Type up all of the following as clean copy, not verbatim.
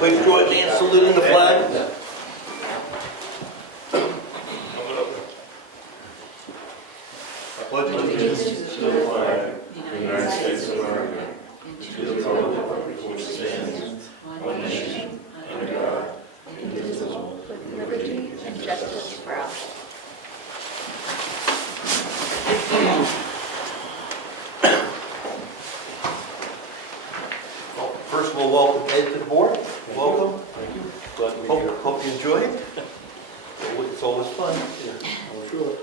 Please join me in saluting the flag. I pledge allegiance to the flag of the United States of America, and to the republic for which it stands, one nation, under God, indivisible, with liberty and justice for all. Well, first of all, welcome Ed to the board. Welcome. Thank you. Glad to be here. Hope you enjoy it. It's always fun. I'm sure.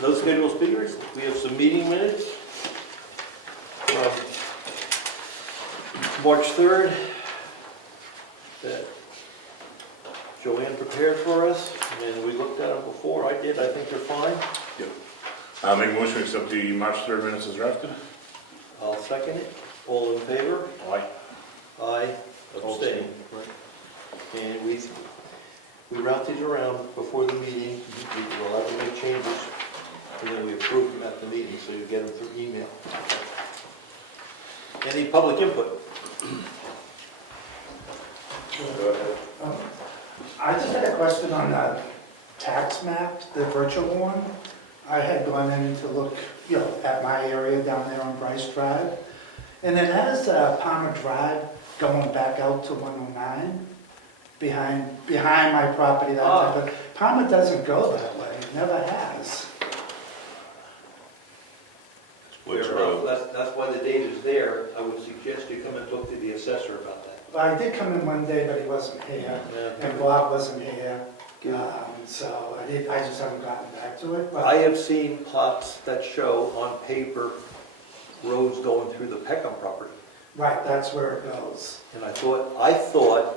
No scheduled speakers. We have some meeting minutes from March 3rd that Joanne prepared for us, and we looked at them before. I did. I think they're fine. Yep. I'll make a motion to accept the March 3rd minutes as drafted. I'll second it. All in favor? Aye. Aye. Abstain. And we route these around before the meeting. We're allowed to make changes, and then we approve them at the meeting, so you get them through email. Any public input? Go ahead. I just had a question on the tax map, the virtual one. I had gone in to look, at my area down there on Bryce Drive. And it has Palmer Drive going back out to 109, behind my property. But Palmer doesn't go that way, it never has. Which road? That's why the data is there. I would suggest you come and talk to the assessor about that. I did come in one day, but he wasn't here, and Bob wasn't here. So I just haven't gotten back to it. But I have seen plots that show on paper roads going through the Peckham property. Right, that's where it goes. And I thought,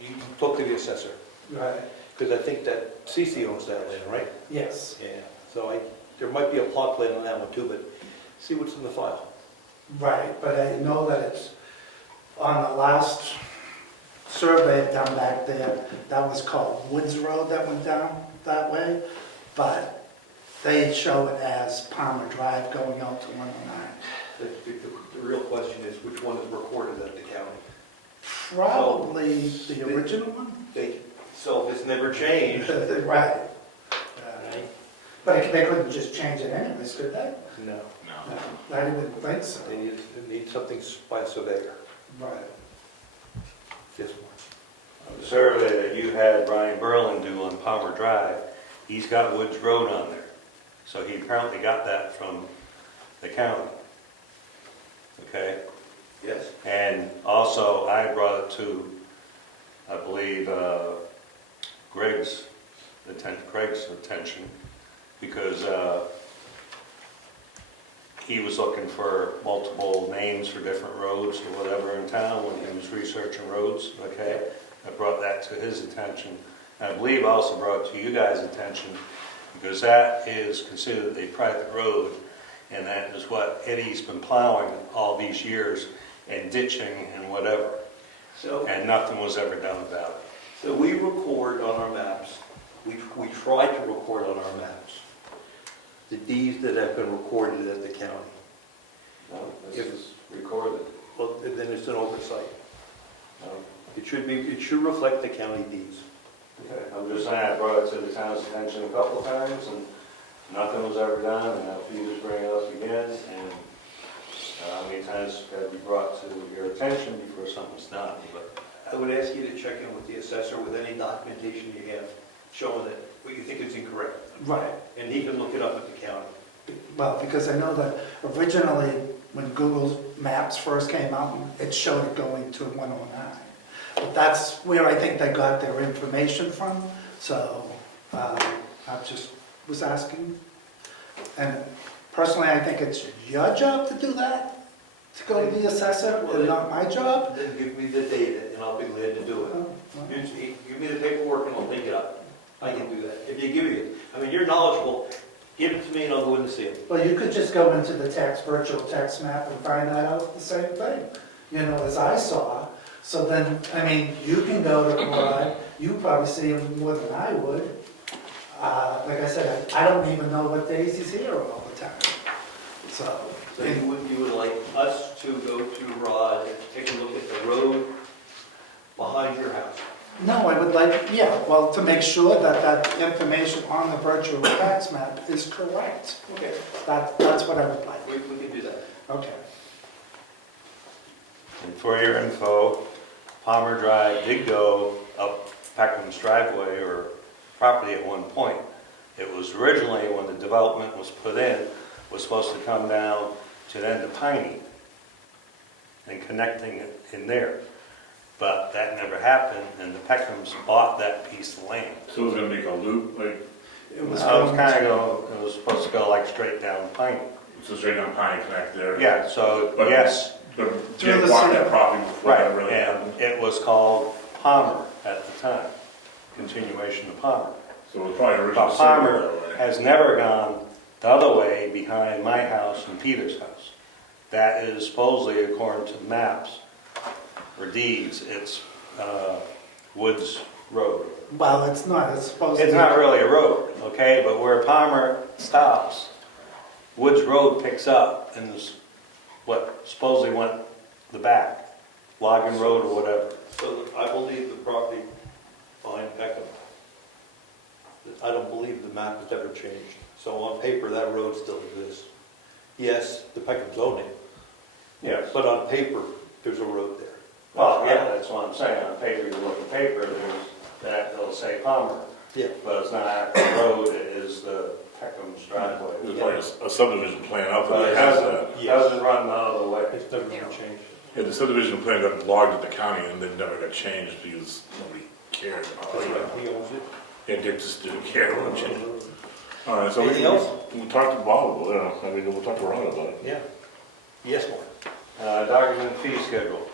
you talk to the assessor, Right, because I think that CC owns that land, right? yes. Yeah, so there might be a plot plan on that one too, but see what's in the file. Right, but I know that it's on the last survey done back there, that was called Woods Road that went down that way, but they show it as Palmer Drive going out to 109. The real question is, which one is recorded at the county? Probably the original one? So if it's never changed. Right. Right? But they couldn't just change it anyways, could they? No, No. No, I didn't think so. they need something by a surveyor. Right. Just one. The survey that you had Brian Berlin do on Palmer Drive, he's got Woods Road on there. So he apparently got that from the county. Okay? Yes. And also, I brought it to, I believe, Craig's attention, because he was looking for multiple names for different roads or whatever in town when he was researching roads, okay? I brought that to his attention. I believe I also brought it to you guys' attention, because that is considered a private road, and that is what Eddie's been plowing all these years and ditching and whatever, So, and nothing was ever done about it. so we record on our maps, we try to record on our maps the deeds that have been recorded at the county. No, If- is recorded. Well, then it's an oversight. No. It should reflect the county deeds. Okay, I'm just saying, I brought it to the town's attention a couple of times, and nothing was ever done, and now if you just bring it up again, and how many times got to be brought to your attention before something's done, but I would ask you to check in with the assessor with any documentation you have showing that what you think is incorrect. Right. And he can look it up at the county. Well, because I know that originally, when Google Maps first came out, it showed it going to 109. But that's where I think they got their information from, so I just was asking. And personally, I think it's your job to do that, to go to the assessor, and not my job. Then give me the data and I'll be glad to do it. Oh, well. Give me the paperwork and I'll take it up. I can do that. If you give me it, I mean, you're knowledgeable, give it to me and I'll go in and see it. Well, you could just go into the virtual tax map and find that out the same thing, as I saw. So then, I mean, you can go to Quad, you probably see him more than I would. Like I said, I don't even know what days he's here all the time. So, So you would like us to go to Rod, take a look at the road behind your house? no, I would like, yeah, well, to make sure that that information on the virtual tax map is correct. Okay, That's what I would like. we can do that. Okay. And for your info, Palmer Drive did go up Peckham's driveway or property at one point. It was originally, when the development was put in, was supposed to come down to the end of Piney and connecting it in there. But that never happened, and the Peckhams bought that piece of land. So it was gonna make a loop, like, It was So it was going kind to- of, it was supposed to go like straight down Piney. so straight down Pine Connect there? Yeah, so But- yes, But Through Jay the bought city. that property before right, that really happened. and it was called Palmer at the time, continuation of Palmer. So it was probably original. But Palmer that way. has never gone the other way behind my house and Peter's house. That is supposedly, according to maps or deeds, it's Woods Road. Well, it's not, it's supposed to be. It's not really a road, okay, but where Palmer stops, Woods Road picks up and is what supposedly went the back, Logan Road or whatever. So I believe the property behind Peckham, I don't believe the map has ever changed. So on paper, that road still exists. Yes, the Peckham's own it, Yes. but on paper, there's a road there. Well, yeah, that's what I'm saying, on paper, you look at paper, there's that, they'll say Palmer, Yeah. but it's not actually a road, it is the Peckham's driveway. There's probably a subdivision plan out But there it that has doesn't, that. Yes. doesn't run the other way. It's never been changed. Yeah, the subdivision plan got logged at the county and then never got changed because nobody cared about it. He owns it. Yeah, Dick just didn't care about it. All right, so Anything else? we talked to Bob, I mean, we'll talk to Ron about it. Yeah. Yes, Mark? Document fee schedule.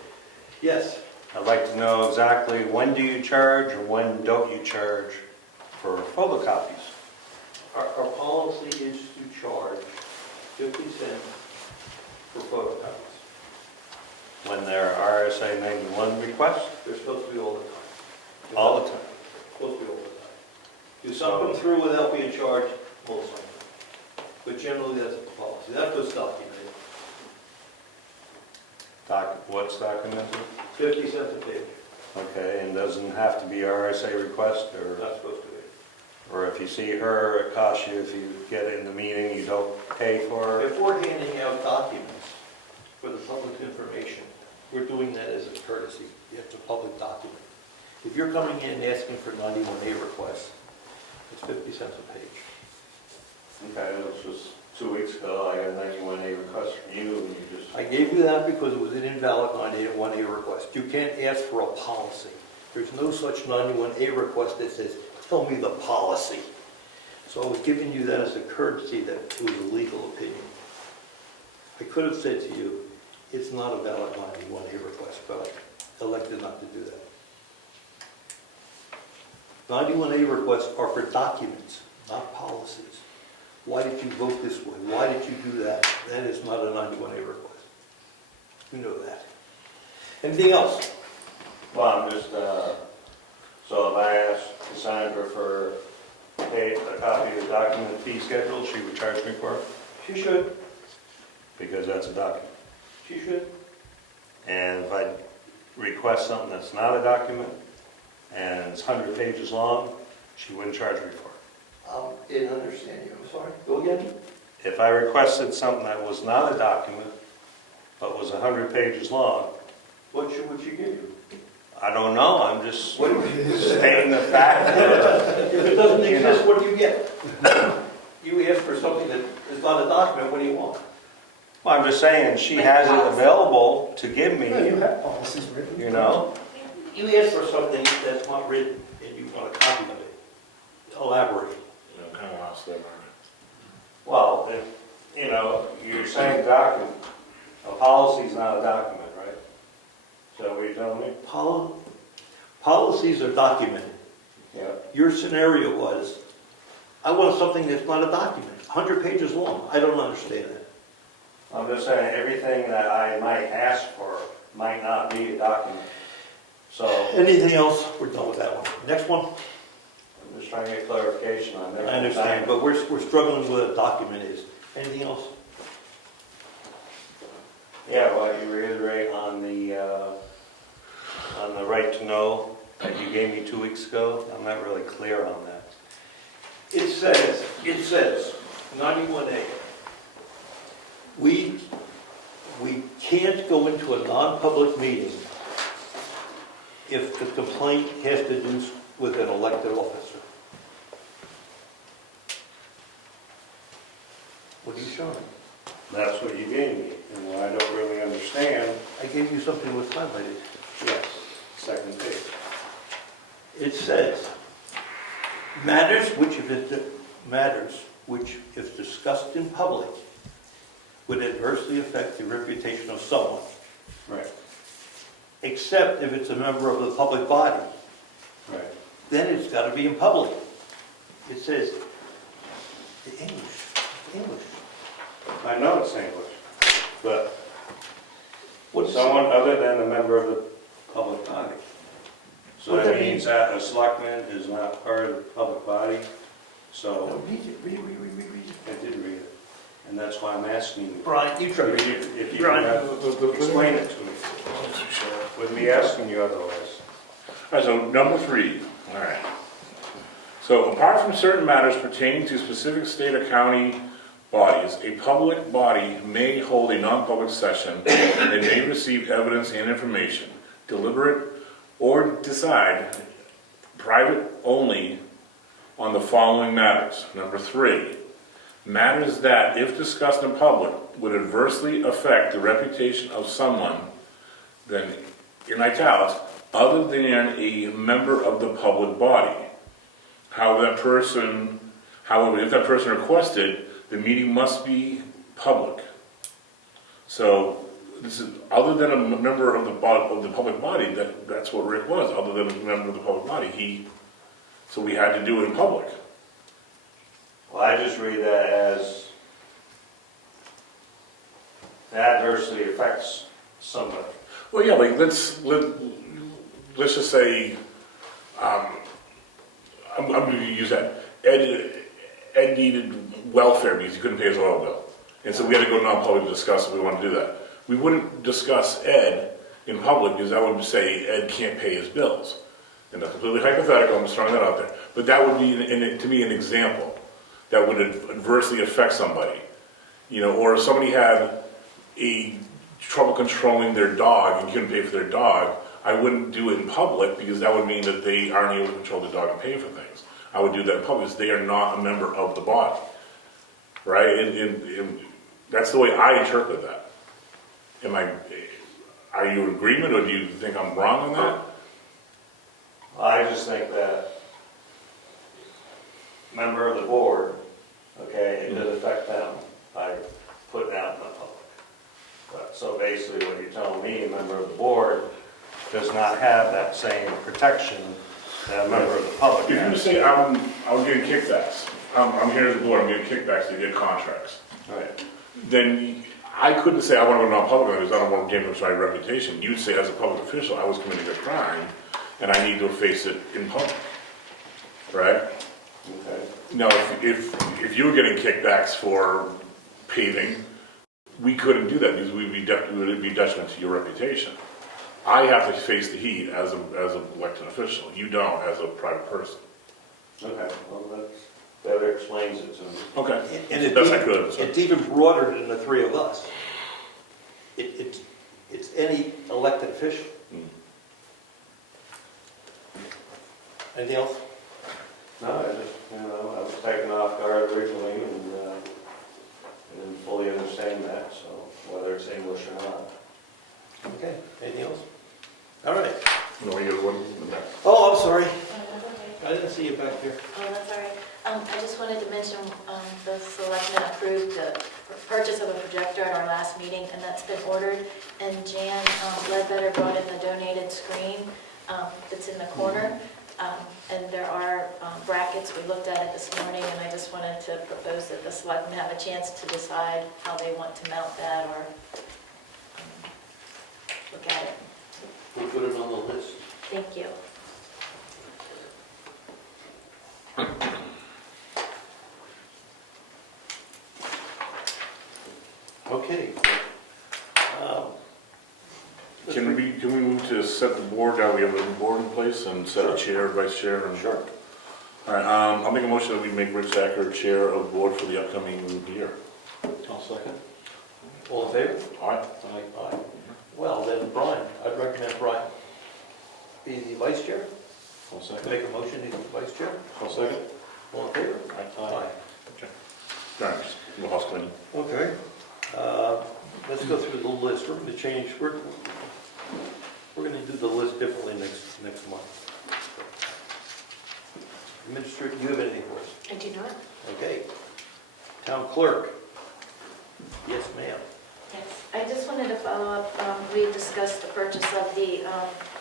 Yes. I'd like to know exactly when do you charge or when don't you charge for photocopies? Our policy is to charge 50 cents for photocopies. When there are RSA 91 requests? They're supposed to be all the time. All the time. Supposed to be all the time. Do some come through without being charged, most of them. But generally, that's the policy. That's what's documented. What's documented? 50 cents a page. Okay, and doesn't have to be RSA request, Not supposed to be. or if you see her, it costs you, if you get in the meeting, you don't pay for her? If we're handing out documents for the public's information, we're doing that as a courtesy. It's a public document. If you're coming in asking for 91A requests, it's 50 cents a page. Okay, it was just 2 weeks ago, I got a 91A request from you, and you just... I gave you that because it was an invalid 91A request. You can't ask for a policy. There's no such 91A request that says, tell me the policy. So I was giving you that as a courtesy that it was a legal opinion. I could have said to you, it's not a valid 91A request, but I elected not to do that. 91A requests are for documents, not policies. Why did you vote this way? Why did you do that? That is not a 91A request. You know that. Anything else? Well, I'm just, so if I asked Cassandra for a copy of the document fee schedule, she would charge me for it? She should. Because that's a document. She should. And if I request something that's not a document, and it's 100 pages long, she wouldn't charge me for it. Didn't understand you. I'm sorry. Go again. If I requested something that was not a document, but was 100 pages long, What should she give you? I don't know, I'm just What do you stating the fact that, If it doesn't exist, what do you get? You ask for something that is not a document, what do you want? well, I'm just saying, she has it available to give me, No, you have policies written. you know? You ask for something that's not written and you want a copy of it. Elaborate. You know, kind of lost that, Mark. Well, if, you know, you're saying document, a policy's not a document, right? Is that what you're telling me? Policies are documented. Yeah. Your scenario was, I want something that's not a document, 100 pages long. I don't understand that. I'm just saying, everything that I might ask for might not be a document. So, Anything else? We're done with that one. Next one? I'm just trying to get clarification on that. I understand, but we're struggling with what a document is. Anything else? Yeah, why don't you reiterate on the right to know that you gave me 2 weeks ago? I'm not really clear on that. It says, 91A, we can't go into a non-public meeting if the complaint has to do with an elected officer. What are you showing? That's what you gave me, and what I don't really understand, I gave you something with highlighted. yes, second page. It says, matters which if discussed in public would adversely affect the reputation of someone, Right, except if it's a member of the public body, right. then it's got to be in public. It says, English. I know it's English, but What is someone other than a member of the public body. So What that that means that a selectman is not part of the public body, No, so read it. I did read it. And that's why I'm asking you. Brian, you try to read it. If you Brian. can explain it to me. Wouldn't be asking you otherwise. All right, so number 3, all right. So apart from certain matters pertaining to specific state or county bodies, a public body may hold a non-public session and may receive evidence and information, deliberate or decide private only on the following matters. Number 3, matters that, if discussed in public, would adversely affect the reputation of someone, then, in italics, other than a member of the public body. However, if that person requested, the meeting must be public. So, this is, other than a member of the public body, that's what Rick was, other than a member of the public body, so we had to do it in public. Well, I just read that as adversely affects somebody. Well, yeah, like, let's just say, I'm gonna use that, Ed needed welfare because he couldn't pay his oil bill. And so we had to go non-public to discuss if we want to do that. We wouldn't discuss Ed in public because that would say Ed can't pay his bills. And that's completely hypothetical, I'm just throwing that out there. But that would be, to me, an example that would adversely affect somebody. You know, or if somebody had trouble controlling their dog and couldn't pay for their dog, I wouldn't do it in public because that would mean that they aren't able to control the dog and pay for things. I would do that in public because they are not a member of the body, right? And that's the way I interpret that. Are you in agreement, or do you think I'm wrong on that? I just think that member of the board, okay, it does affect them by putting out in the public. But, so basically what you're telling me, a member of the board does not have that same protection that a member of the public If you has. just say I'm getting kickbacks, I'm here as a board, I'm getting kickbacks to get contracts, Right. then I couldn't say I want to go non-public because I don't want to damage my reputation. You'd say as a public official, I was committing a crime and I need to face it in public, right? Okay. Now, if you were getting kickbacks for paving, we couldn't do that because it would be detriment to your reputation. I have to face the heat as an elected official. You don't as a private person. Okay, well, that explains it to me. Okay. And it's Best I could. So. It's even broader than the 3 of us. It's any elected official. Anything else? No, I was taken off guard originally and didn't fully understand that, so whether it's English or not. Okay, anything else? All right. No, you one in the back. Oh, I'm sorry. Oh, that's okay. I didn't see you back there. Oh, that's all right. I just wanted to mention, the selectmen approved the purchase of a projector at our last meeting, and that's been ordered. And Jan Ledbetter brought in the donated screen that's in the corner. And there are brackets, we looked at it this morning, and I just wanted to propose that the selectmen have a chance to decide how they want to mount that or look at it. We'll put it on the list. Thank you. Okay. Can we move to set the board, now we have a new board in place, and set a chair, vice chair, and... Sure. All right, I'll make a motion that we make Rich Zacher chair of the board for the upcoming year. I'll second. All in favor? All right? Aye. Well, then Brian, I'd recommend Brian be the vice chair. I'll second. Make a motion, he's the vice chair. I'll second. All in favor? Aye. Aye. All right, just the house cleaning. Okay. Let's go through the list. We're going to change, we're going to do the list differently next month. Administrator, do you have anything for us? I do not. Okay. Town clerk. Yes, ma'am. Yes, I just wanted to follow up, we discussed the purchase of the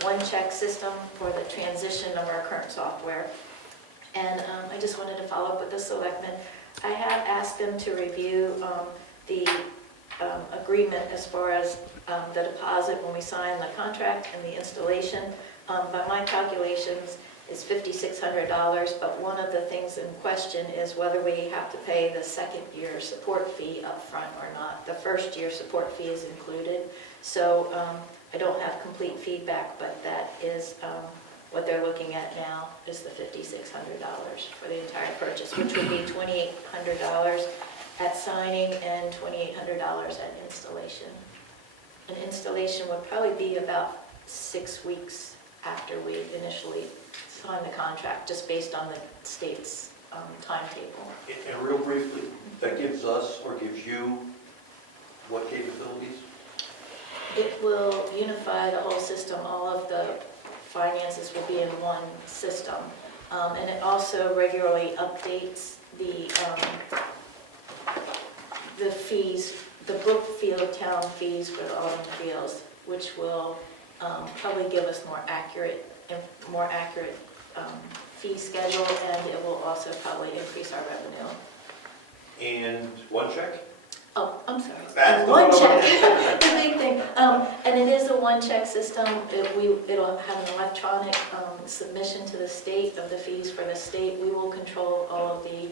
one-check system for the transition of our current software. And I just wanted to follow up with the selectmen. I have asked them to review the agreement as far as the deposit when we sign the contract and the installation. By my calculations, is $5,600, but one of the things in question is whether we have to pay the second year support fee up front or not. The first year support fee is included, so I don't have complete feedback, but that is what they're looking at now is the $5,600 for the entire purchase, which would be $2,800 at signing and $2,800 at installation. An installation would probably be about 6 weeks after we initially sign the contract, just based on the state's timetable. And real briefly, that gives us or gives you what capabilities? It will unify the whole system. All of the finances will be in one system. And it also regularly updates the fees, the Brookfield town fees for the automobiles, which will probably give us more accurate fee schedule, and it will also probably increase our revenue. And one check? Oh, I'm sorry. That's And the one one. check, the big thing. And it is a one-check system. It'll have an electronic submission to the state of the fees for the state. We will control all of the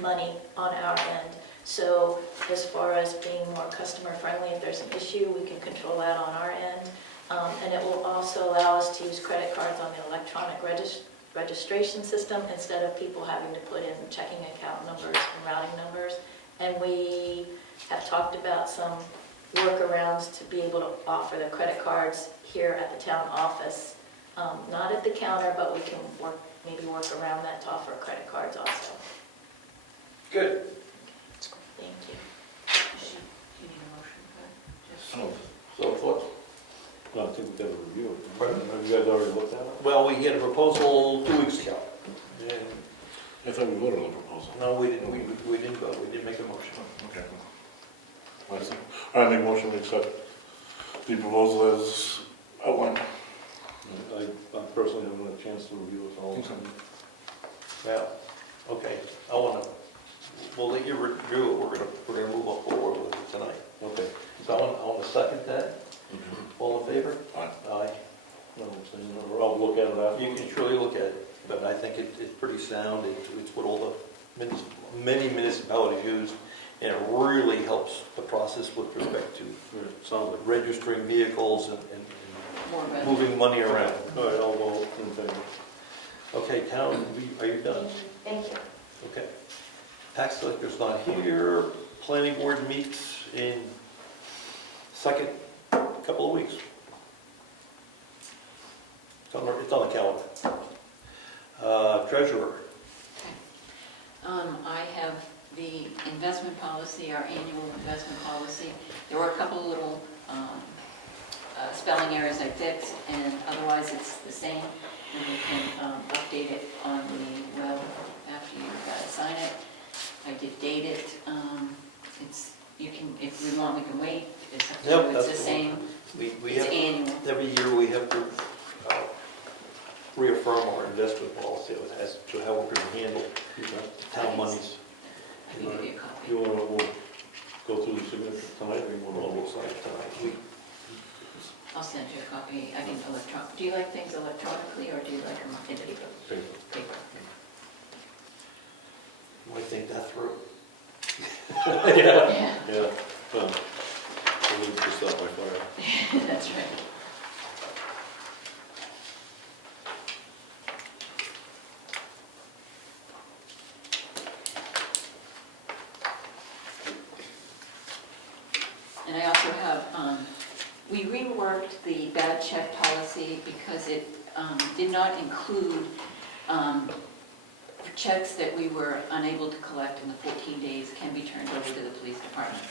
money on our end. So as far as being more customer-friendly, if there's an issue, we can control that on our end. And it will also allow us to use credit cards on the electronic registration system instead of people having to put in checking account numbers and routing numbers. And we have talked about some workarounds to be able to offer the credit cards here at the town office. Not at the counter, but we can maybe work around that to offer credit cards also. Good. Thank you. You need a motion for So thoughts? No, I think we've got a review. Pardon? Have you guys already looked at it? Well, we had a proposal 2 weeks ago. And I thought we voted on the proposal. no, we didn't vote. We didn't make a motion. Okay. All right, make a motion to accept the proposal as outlined. I personally haven't had a chance to review it all. Okay. Yeah, okay. We'll let you review it. We're gonna move on forward with it tonight. Okay. So I want to second that. All in favor? Aye. Aye. No, I'll look at it after. You can surely look at it, but I think it's pretty sound. It's what all the many municipalities use, and it really helps the process with respect to Sounds like. registering vehicles and that. More revenue. moving money around. All right, I'll vote in favor. Okay, town, are you done? Thank you. Okay. Tax collector's not here. Planning board meets in second couple of weeks. It's on the calendar. Treasurer. I have the investment policy, our annual investment policy. There were a couple of little spelling errors I fixed, and otherwise it's the same. And we can update it on the web after you sign it. I did date it. You can, if we want, we can wait. It's up to Yep, you. It's that's the the same. We It's have, annual. every year we have to reaffirm our investment policy as to how we're going to handle town monies. I can give you a copy. You want to, we'll go through the signature tonight, or you want to all We'll sign sign it it tonight? tonight. I'll send you a copy. I think do you like things electronically, or do you like them in paper? Paper. We think that through. Yeah. Yeah. Yeah. So we'll just start by fire. That's right. And I also have, we reworked the bad check policy because it did not include checks that we were unable to collect in the 14 days can be turned over to the police department.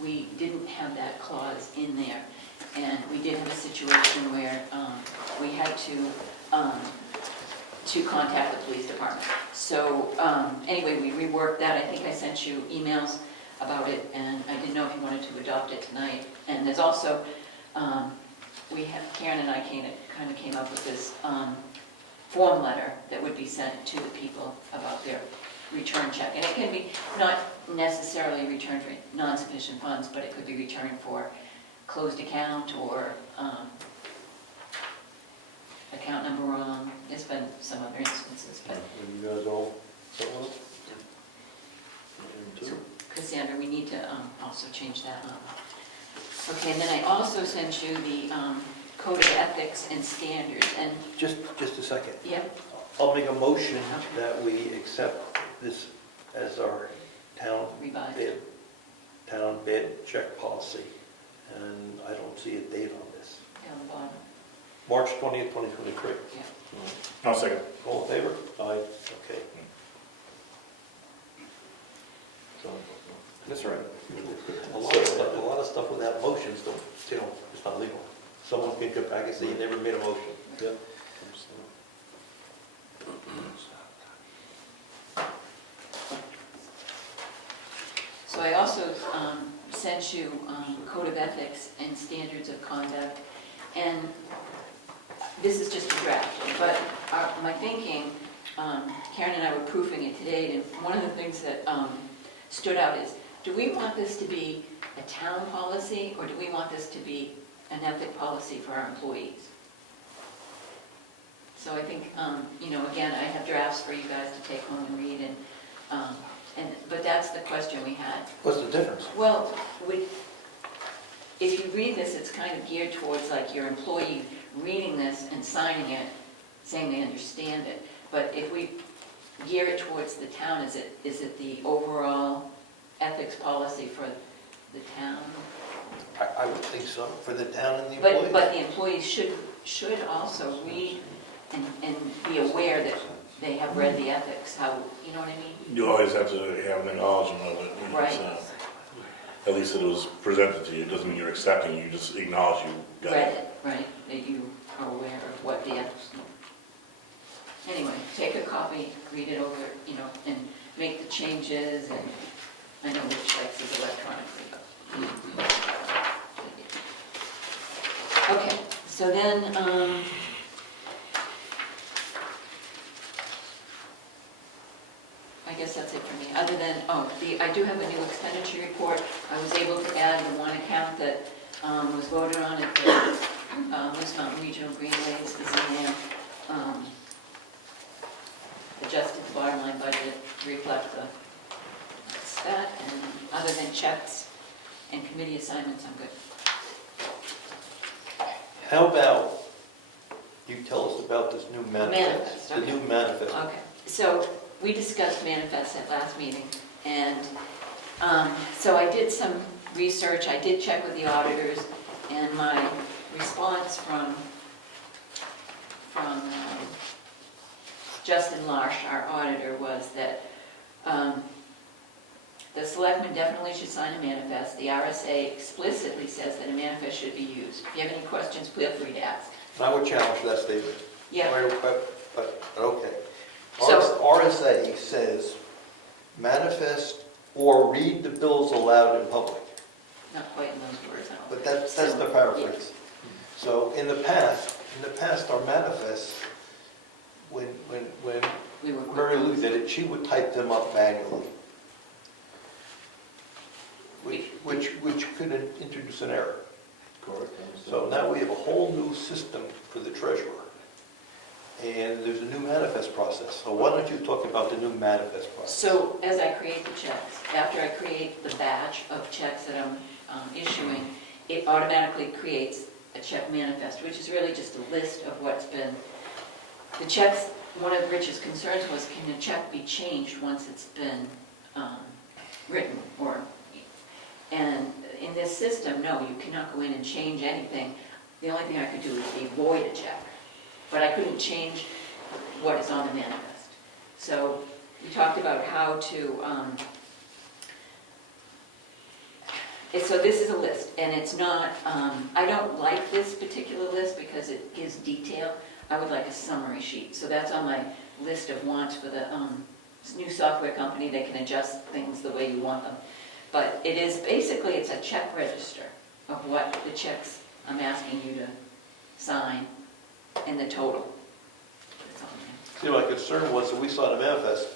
We didn't have that clause in there, and we did have a situation where we had to contact the police department. So anyway, we reworked that. I think I sent you emails about it, and I didn't know if you wanted to adopt it tonight. And there's also, Karen and I kind of came up with this form letter that would be sent to the people about their return check. And it can be not necessarily returned for non-sufficient funds, but it could be returned for closed account or account number wrong. There's been some other instances, but And you guys all set with it? And so, two? Cassandra, we need to also change that. Okay, and then I also sent you the Code of Ethics and Standards, and, Just a second. yep, I'll make a motion that we accept this as our town revised. bid check policy. And I don't see a date on this. Down the bottom, March 20th, 2023. yeah. I'll second. All in favor? Aye. Okay. So, that's right. A lot of stuff without motions, don't, it's not legal. Someone can come back and say you never made a motion. Yep. So I also sent you Code of Ethics and Standards of Conduct, and this is just a draft, but my thinking, Karen and I were proofing it today, and one of the things that stood out is, do we want this to be a town policy, or do we want this to be an ethic policy for our employees? So I think, again, I have drafts for you guys to take home and read, but that's the question we had. What's the difference? Well, if you read this, it's kind of geared towards like your employee reading this and signing it, saying they understand it. But if we gear it towards the town, is it the overall ethics policy for the town? I would think so, for the town and the employees. But the employees should also read and be aware that they have read the ethics, how, you know what I mean? You always have to have an acknowledgement of it. When Right. it's, at least it was presented to you. It doesn't mean you're accepting, you just acknowledge you got Read it. it, right, that you are aware of what the ethics. Anyway, take a copy, read it over, and make the changes, and I know which text is electronically. Okay, so then, I guess that's it for me, other than, I do have a new expenditure report. I was able to add the one account that was voted on at the Moose Mountain Regional Greenways is in there. Adjusted the bottom line budget to reflect that's that, and other than checks and committee assignments, I'm good. How about you tell us about this new manifest? Manifest, The okay. new manifest. Okay, so we discussed manifests at last meeting, and so I did some research, I did check with the auditors, and my response from Justin Larsh, our auditor, was that the selectmen definitely should sign a manifest. The RSA explicitly says that a manifest should be used. If you have any questions, feel free to ask. And I would challenge that statement. Yeah. But okay. So- RSA says manifest or read the bills aloud in public. Not quite in those words, I don't But think. that's the paraphrase. So in the past, our manifests, when We were Mary Lou did it, she would type them up manually, which could introduce an error. Correct. So now we have a whole new system for the treasurer. And there's a new manifest process. So why don't you talk about the new manifest process? So as I create the checks, after I create the batch of checks that I'm issuing, it automatically creates a check manifest, which is really just a list of what's been, the checks, one of Rich's concerns was, can a check be changed once it's been written, and in this system, no, you cannot go in and change anything. The only thing I could do is void a check, but I couldn't change what is on the manifest. So we talked about how to, so this is a list, and it's not, I don't like this particular list because it gives detail. I would like a summary sheet, so that's on my list of wants for the new software company. They can adjust things the way you want them. But it is, basically, it's a check register of what the checks I'm asking you to sign and the total. That's all I See, my concern was that we saw the manifest,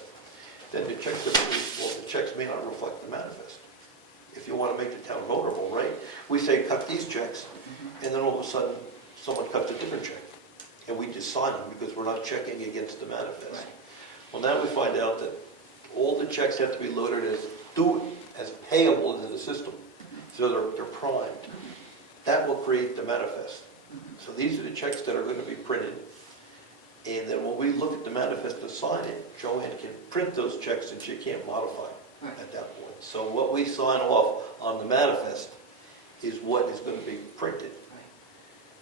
then the checks, the checks may not reflect the manifest. If you want to make the town vulnerable, right? We say cut these checks, and then all of a sudden, someone cuts a different check. And we just sign them because we're not checking against the manifest. Right. Well, now we find out that all the checks have to be loaded as payable into the system. So they're primed. That will create the manifest. So these are the checks that are going to be printed. And then when we look at the manifest and sign it, Joanne can print those checks and she can't modify at that point. So what we sign off on the manifest is what is going to be printed.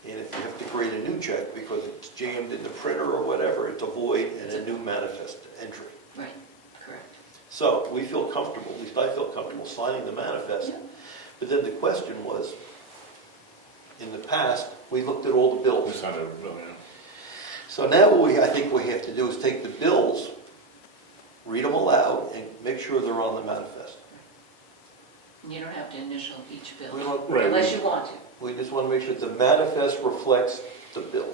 And if you have to create a new check because it's jammed in the printer or whatever, it's a void and a new manifest entry. Right, correct. So we feel comfortable, at least I feel comfortable signing the manifest. Yeah. But then the question was, in the past, we looked at all the bills. We signed a bill, yeah. So now what I think we have to do is take the bills, read them aloud, and make sure they're on the manifest. And you don't have to initial each bill, We don't- Right. unless you want to. We just want to make sure the manifest reflects the bill.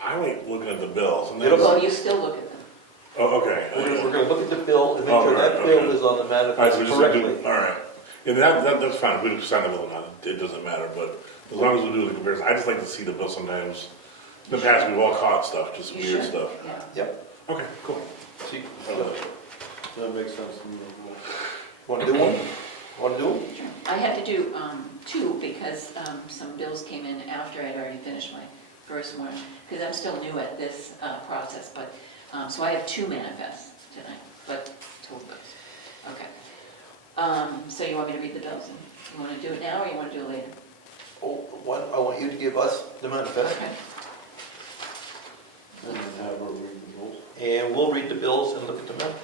I like looking at the bills. And You don't- Well, you still look at them. Oh, okay. We're going to look at the bill and make sure right, that bill okay. is on the All right, manifest so we just correctly. do, all right. And that's fine, we just sign the bill or not, it doesn't matter, but as long as we do the comparison, I just like to see the bill sometimes. In the past, we've all caught stuff, just You weird should, stuff. yeah. Yep. Okay, cool. See, That makes sense to me. want to do one? Want to do them? Sure. I had to do two because some bills came in after I'd already finished my first one, because I'm still new at this process, but, so I have two manifests tonight, but total bills. Okay. So you want me to read the bills? You want to do it now, or you want to do it later? I want you to give us the manifest, Okay. And then have her read the bills. and we'll read the bills and look at the map.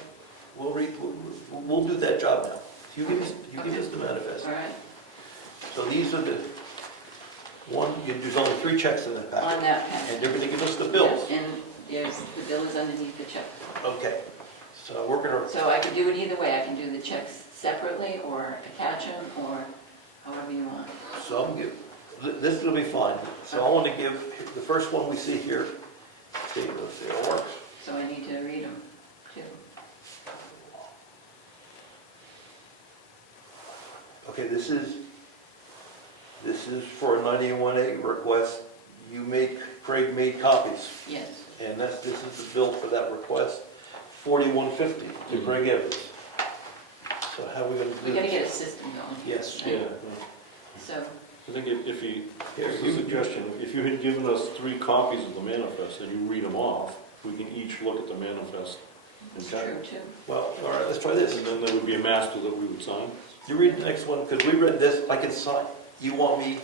We'll do that job now. You give us the manifest. All right. So these are the there's only 3 checks in that On packet, that packet. and you're going to give us the bills. And there's, the bill is underneath the check. Okay, so we're going to, So I could do it either way. I can do the checks separately, or attach them, or however you want. so I'm this will be fine. So I want to give, the first one we see here, let's see if it works. So I need to read them too. Okay, this is for a 91A request. Craig made copies, Yes. and this is the bill for that request, $41.50 to Craig Evans. So how are we going to do We this? gotta get a system going. Yes. Yeah. So, I think if you, Here, here's a suggestion, if you had given us 3 copies of the manifest and you read them off, we can each look at the manifest and it's check. true too. Well, all right, let's try this. And then there would be a master that we would sign. You read the next one, because we read this, I can sign. You want me,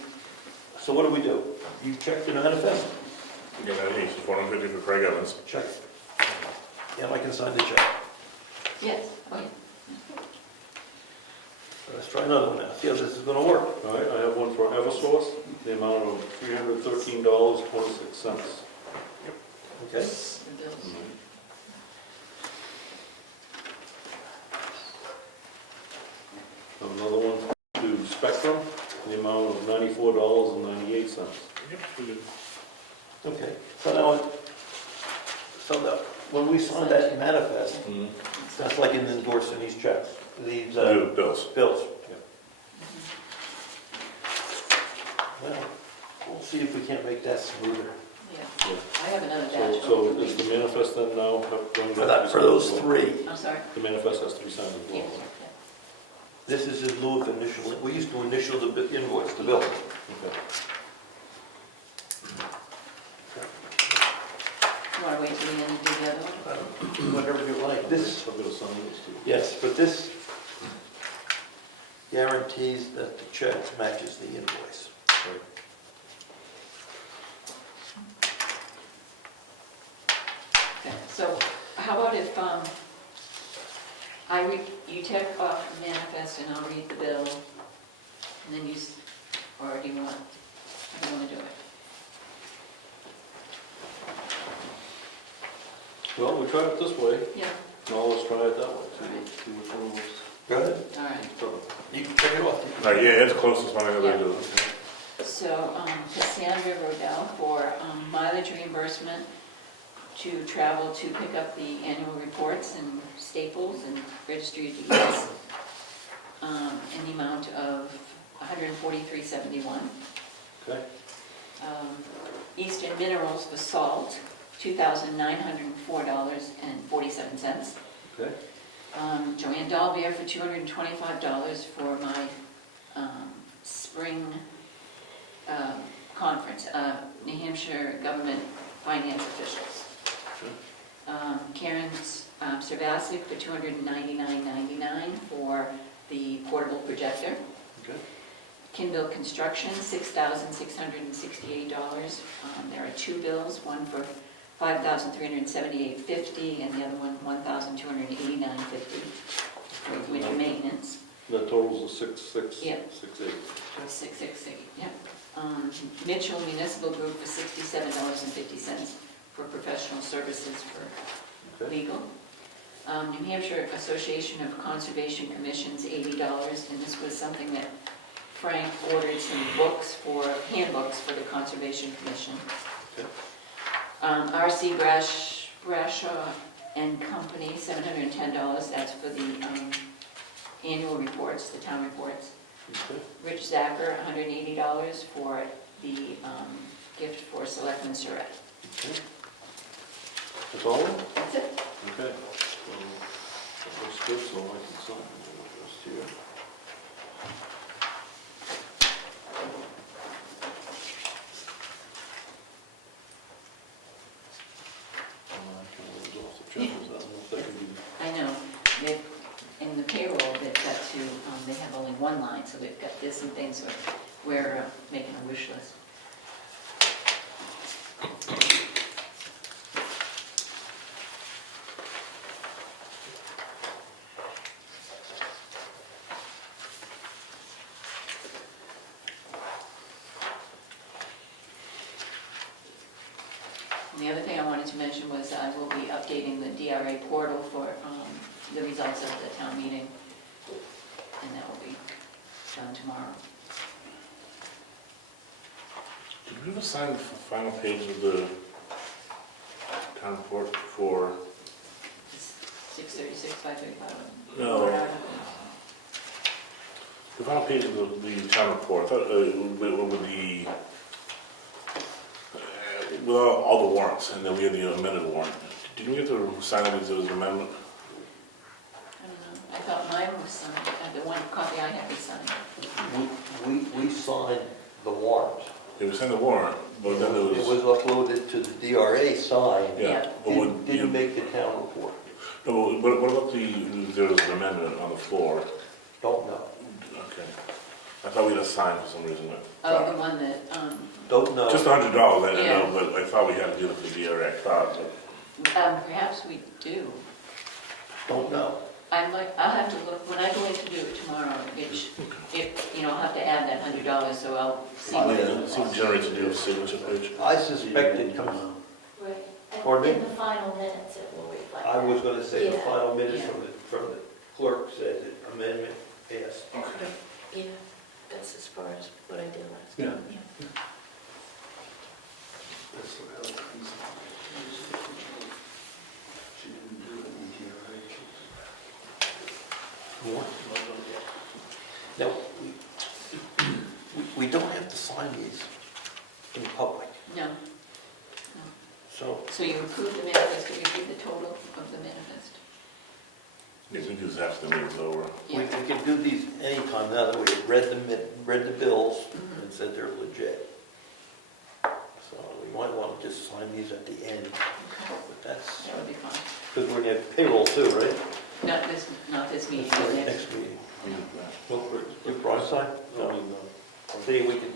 so what do? You check the manifest? You got that, it's $450 for Craig Evans. Check. And I can sign the check. Yes, oh yeah. Let's try another one now, see how this is going to work. All right, I have one for Eversource, the amount of $313.26. Okay? The bills. Another one to Spectrum, the amount of $94.98. Yep, we did. Okay. So now, when we sign that manifest, that's like in endorsing these checks, these Bills. bills. Well, we'll see if we can't make that smoother. Yeah. I have another batch. So is the manifest then now? For those 3, I'm sorry. The manifest has to be signed as well. Yes, This is in lieu of initial, we used to initial the invoice, the bill. Okay. You want to wait till the end to do the other one? Whatever you like. This, I'm gonna sign this too. yes, but this guarantees that the check matches the invoice. Right. Okay, so how about if, you take off the manifest and I'll read the bill, and then or do you want to do it? Well, we tried it this way, Yeah, now let's try it that way, Alright. see which one was. Go ahead. all right. You can take it off. Yeah, it's the closest one I ever Yeah. do. So Cassandra Rodell for mileage reimbursement to travel to pick up the annual reports and staples and registry of deeds in the amount of $143.71. Okay. Eastern Minerals for salt, $2,904.47. Okay. Joanne Dahlbeer for $225 for my spring conference, New Hampshire Government Finance Officials. Karen Servasic for $299.99 for the portable projector. Okay. Kimball Construction, $6,668. There are two bills, one for $5,378.50 and the other one $1,289.50 for winter maintenance. That totals the 6,668. Yeah. 668, yep. Mitchell Municipal Group for $67.50 for professional services for Okay. legal. New Hampshire Association of Conservation Commissions, $80, and this was something that Frank ordered some handbooks for the Conservation Commission. Okay. RC Brashaw and Company, $710, that's for the annual reports, the town reports. Okay. Rich Zacher, $180 for the gift for Selectmen Surratt. Okay. That's all? That's it. Okay. So, that looks good, so I can sign this here. I can always off the checkers, I don't know if that can be. I know, in the payroll, they've got to, they have only one line, so they've got this and things, so we're making a wish list. And the other thing I wanted to mention was I will be updating the DRA portal for the results of the town meeting, and that will be done tomorrow. Did we ever sign the final page of the town report for? It's 636, 535. No. The final page of the town report, I thought with all the warrants, and then we had the amended warrant. Didn't we have to sign it as an amendment? I don't know, I thought mine was signed, the one copy I had was signed. We signed the warrant. They were signed the warrant, but then there It was uploaded to the DRA sign. Yeah. but Didn't make the town report. No, but what about there was an amendment on the floor? Don't know. Okay. I thought we had a sign for some reason. Oh, the one that, Don't know. Just $100, I know, Yeah. but I thought we had to do it for the DRA, I thought, but. perhaps we do. Don't know. I'll have to look, when I go in to do it tomorrow, I'll have to add that $100, so I'll see what it is. See what generates the signature page. I suspect it comes, Right. Pardon me? In the final minutes, it will reflect I was gonna say the Yeah. final minutes Yeah. from the clerk said that amendment passed. that. Yeah, that's as far as what I did last Yeah. time. Now, we don't have to sign these in public, No, so so you approved the manifest, did you give the total of the manifest? Yes, we do this after the meeting's over. We Yeah. can do these anytime now that we've read the bills and said they're legit. So we might want to just sign these at the end, Okay. but that's, That would be fine. because we're going to have payroll too, right? Not this meeting, For but the next. next meeting. Yeah. Well, did Brian sign? No, No. I mean, See, we can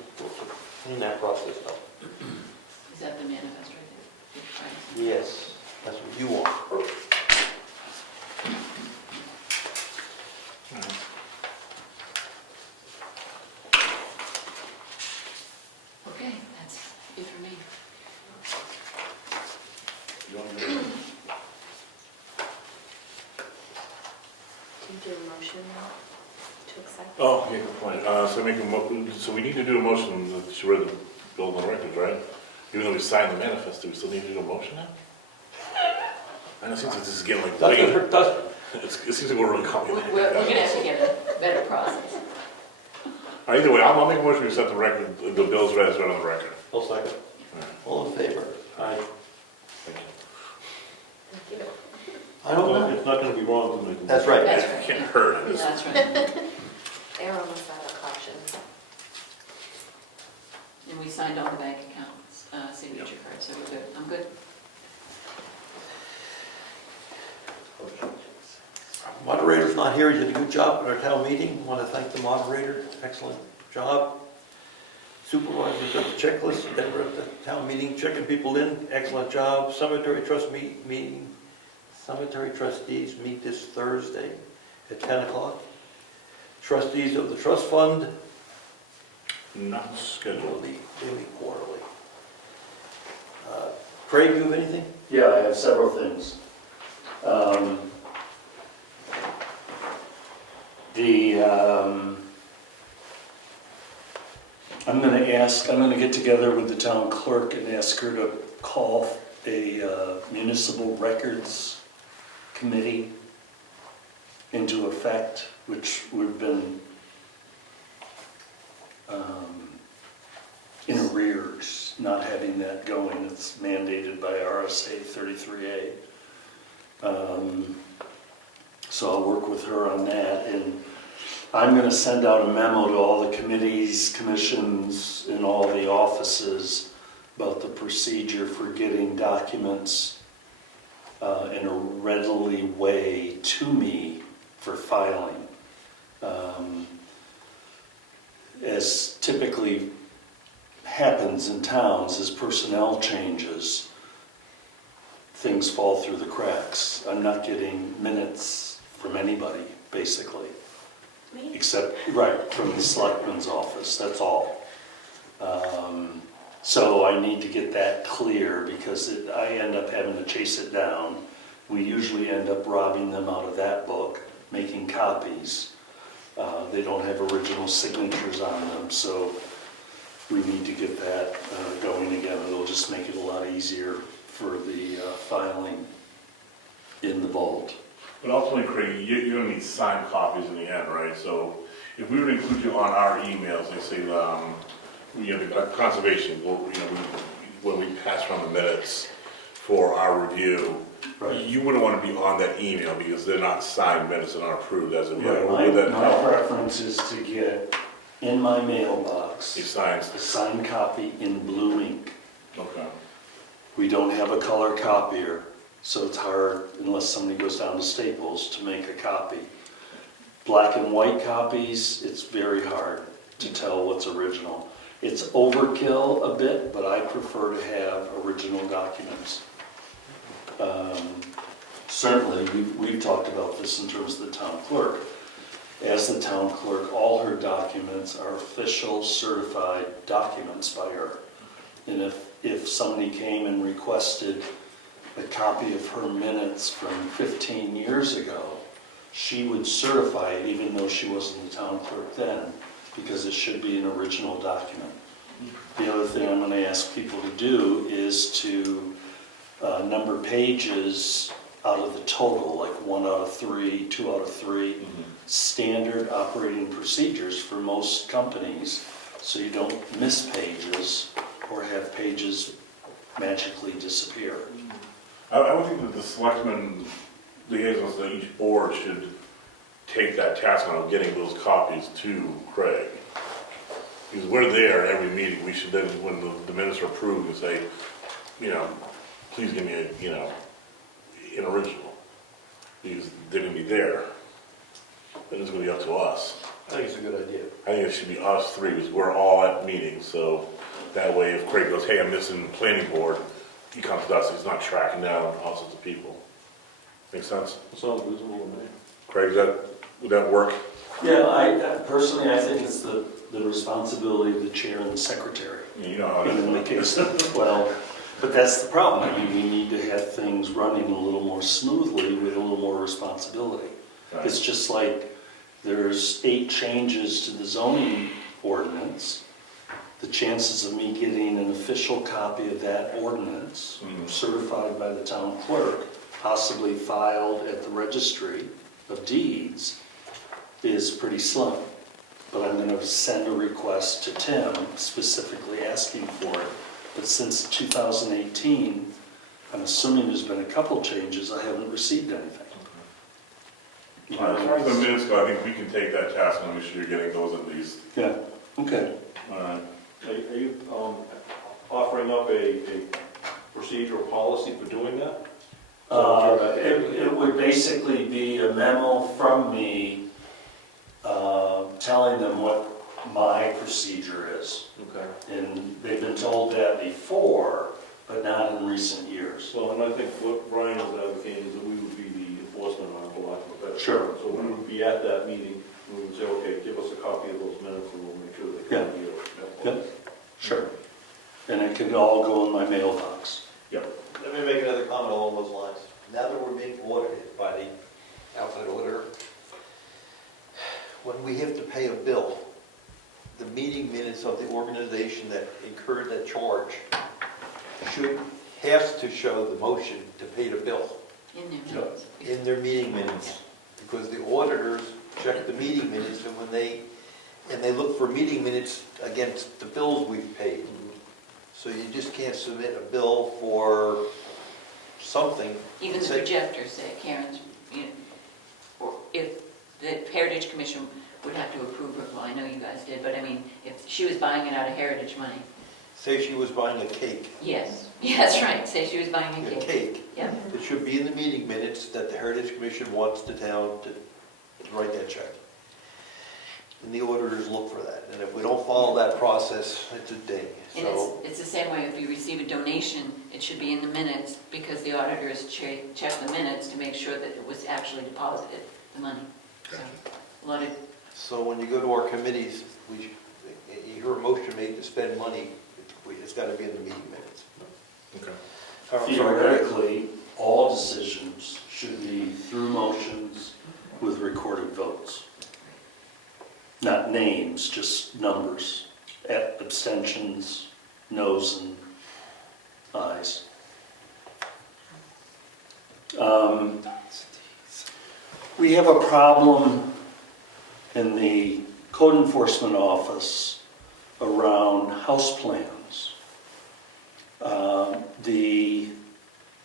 clean that process up. Is that the manifest right there? Right. Yes, that's what you want. Okay, that's it for me. You want to do it? Do you do a motion to accept? Oh, yeah, good point. So we need to do a motion that you read the bill on the records, right? Even though we signed the manifest, do we still need to do a motion now? I know it seems like this is getting like way, it seems like we're really We're complicated. gonna have to get a better process. Either way, I'll make a motion to accept the record, the bills read as read on the record. I'll second. All in favor? Aye. Thank you. Thank you. I don't Well, know. it's not gonna be wrong to make. a That's motion. right. That's right. Can't hurt. That's right. They're almost out of caution. And we signed all the bank accounts, signature cards, so we're good. I'm good. Moderator's not here, he did a good job at our town meeting, want to thank the moderator, excellent job. Supervisors of the checklist, they were at the town meeting, checking people in, excellent job. Cemetery trust meeting, cemetery trustees meet this Thursday at 10 o'clock. Trustees of the trust fund, Not will scheduled. be quarterly. Craig, you have anything? Yeah, I have several things. I'm gonna get together with the town clerk and ask her to call a municipal records committee into effect, which we've been in arrears, not having that going. It's mandated by RSA 33A. So I'll work with her on that, and I'm gonna send out a memo to all the committees, commissions, and all the offices about the procedure for getting documents in a readily way to me for filing. As typically happens in towns, as personnel changes, things fall through the cracks. I'm not getting minutes from anybody, basically, Me? except, right, from the selectman's office, that's all. So I need to get that clear, because I end up having to chase it down. We usually end up robbing them out of that book, making copies. They don't have original signatures on them, so we need to get that going again. It'll just make it a lot easier for the filing in the vault. But ultimately, Craig, you're gonna need signed copies in the end, right? So if we were to include you on our emails, they say, the conservation, when we pass around the minutes for our review, Right. you wouldn't want to be on that email because they're not signed minutes and aren't approved as of yet. Or My would that help? preference is to get in my mailbox He signs, a signed copy in blue ink. okay. We don't have a color copier, so it's hard, unless somebody goes down to Staples, to make a copy. Black and white copies, it's very hard to tell what's original. It's overkill a bit, but I prefer to have original documents. Certainly, we've talked about this in terms of the town clerk. As the town clerk, all her documents are official certified documents by her. And if somebody came and requested a copy of her minutes from 15 years ago, she would certify it even though she wasn't the town clerk then, because it should be an original document. The other thing I'm going to ask people to do is to number pages out of the total, like 1 out of 3, 2 out of 3, standard operating procedures for most companies, so you don't miss pages or have pages magically disappear. I would think that the selectmen liaisons that each board should take that task on of getting those copies to Craig. Because we're there every meeting, we should then, when the minutes are approved, and say, you know, please give me a, you know, an original. Because they're gonna be there, then it's gonna be up to us. I think it's a good idea. I think it should be us three, because we're all at meetings, so that way if Craig goes, hey, I'm missing the planning board, he comes to us, he's not tracking down all sorts of people. Make sense? Sounds reasonable to me. Craig, would that work? Yeah, personally, I think it's the responsibility of the chair and the secretary. You know how it In the is. case, well, but that's the problem. I mean, we need to have things running a little more smoothly with a little more responsibility. Right. It's just like there's 8 changes to the zoning ordinance. The chances of me getting an official copy of that ordinance certified by the town clerk, possibly filed at the registry of deeds, is pretty slim. But I'm going to send a request to Tim specifically asking for it. But since 2018, I'm assuming there's been a couple changes, I haven't received anything. You know, As far as the minutes go, I think we can take that task and make sure you're getting those at least. Yeah, okay. Are you offering up a procedural policy for doing that? It would basically be a memo from me telling them what my procedure is. Okay. And they've been told that before, but not in recent years. So, and I think what Brian is advocating is that we would be the enforcement arm, for lack of a better Sure. term. So we would be at that meeting, we would say, okay, give us a copy of those minutes and we'll make sure they Yeah. can be. Yep, sure. And it can all go in my mailbox. Yep. Let me make another comment along those lines. Now that we're being audited by the outside auditor, when we have to pay a bill, the meeting minutes of the organization that incurred that charge has to show the motion to pay the bill In their minutes. in their meeting minutes. Because the auditors check the meeting minutes and they look for meeting minutes against the bills we've paid. So you just can't submit a bill for something. Even the Say- projectors say Karen's, you know, or if the Heritage Commission would have to approve it, well, I know you guys did, but I mean, if she was buying it out of Heritage money, Say she was buying a cake. yes, that's right, say she was buying a A cake. cake. Yeah, It should be in the meeting minutes that the Heritage Commission wants the town to write that check. And the auditors look for that. And if we don't follow that process, it's a ding. and So, it's the same way if you receive a donation, it should be in the minutes because the auditors check the minutes to make sure that it was actually deposited, the money. So, a lot of, so when you go to our committees, you hear a motion made to spend money, it's got to be in the meeting minutes. Okay. All right, sorry. Theoretically, all decisions should be through motions with recorded votes. Not names, just numbers, abstentions, noes, and ayes. We have a problem in the code enforcement office around house plans. The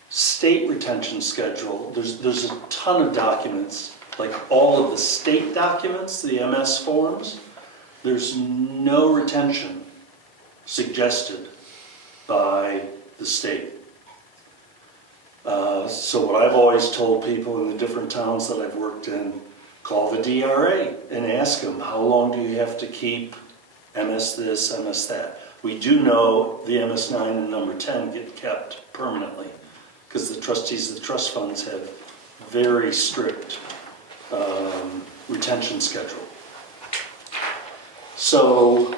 state retention schedule, there's a ton of documents, like all of the state documents, the MS forms, there's no retention suggested by the state. So what I've always told people in the different towns that I've worked in, call the DRA and ask them, how long do you have to keep MS this, MS that? We do know the MS9 and number 10 get kept permanently because the trustees of the trust funds have very strict retention schedule. So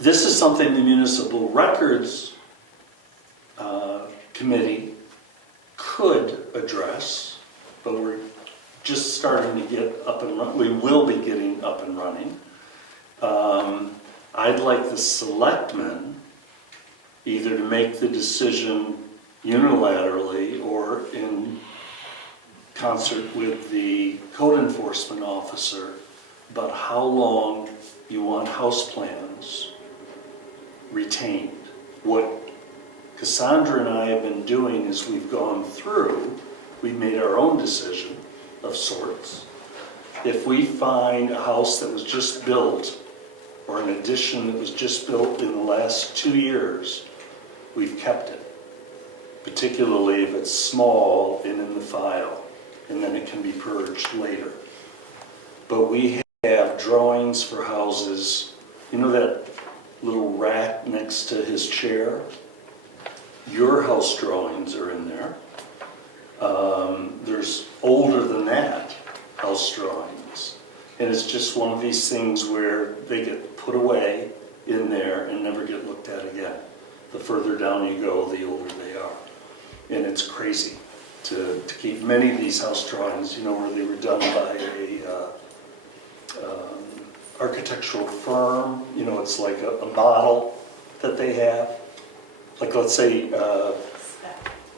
this is something the Municipal Records Committee could address, but we're just starting to get up and running. We will be getting up and running. I'd like the selectmen either to make the decision unilaterally or in concert with the code enforcement officer about how long you want house plans retained. What Cassandra and I have been doing is we've gone through we made our own decision of sorts. If we find a house that was just built, or an addition that was just built in the last 2 years, we've kept it. Particularly if it's small and in the file, and then it can be purged later. But we have drawings for houses, you know that little rack next to his chair? Your house drawings are in there. There's older than that house drawings. And it's just one of these things where they get put away in there and never get looked at again. The further down you go, the older they are. And it's crazy to keep many of these house drawings, you know, where they were done by a architectural firm. You know, it's like a model that they have. Like, let's say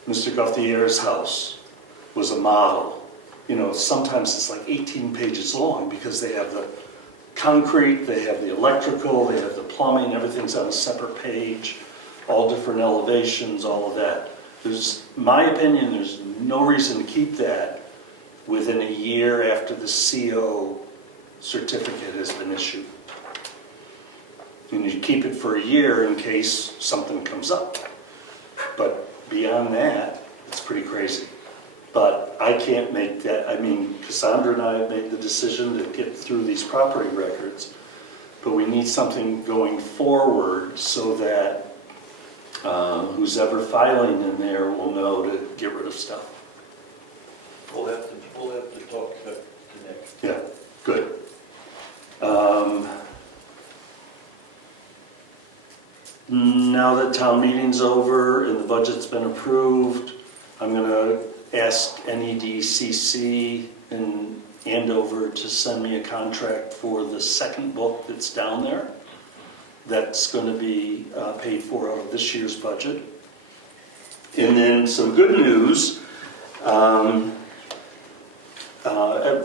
Mr. Gauthier's house was a model. You know, sometimes it's like 18 pages long because they have the concrete, they have the electrical, they have the plumbing, everything's on a separate page, all different elevations, all of that. There's, my opinion, there's no reason to keep that within a year after the CO certificate has been issued. And you keep it for a year in case something comes up. But beyond that, it's pretty crazy. But I can't make that, I mean, Cassandra and I have made the decision to get through these property records, but we need something going forward so that who's ever filing in there will know to get rid of stuff. We'll have to talk to Nick. Yeah, good. Now that town meeting's over and the budget's been approved, I'm gonna ask NEDCC and Andover to send me a contract for the second book that's down there. That's going to be paid for out of this year's budget. And then some good news.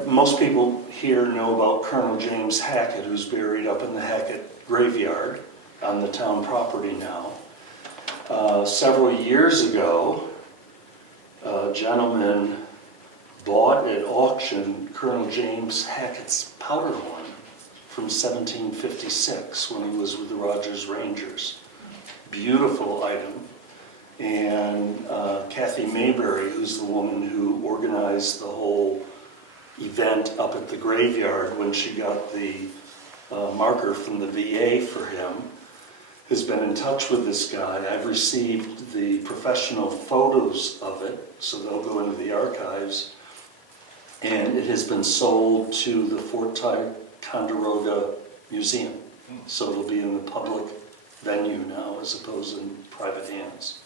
Most people here know about Colonel James Hackett, who's buried up in the Hackett graveyard on the town property now. Several years ago, a gentleman bought at auction Colonel James Hackett's powder horn from 1756 when he was with the Rogers Rangers. Beautiful item. And Kathy Mayberry, who's the woman who organized the whole event up at the graveyard when she got the marker from the VA for him, has been in touch with this guy. I've received the professional photos of it, so they'll go into the archives. And it has been sold to the Fort Ticonderoga Museum. So it'll be in the public venue now as opposed to in private hands.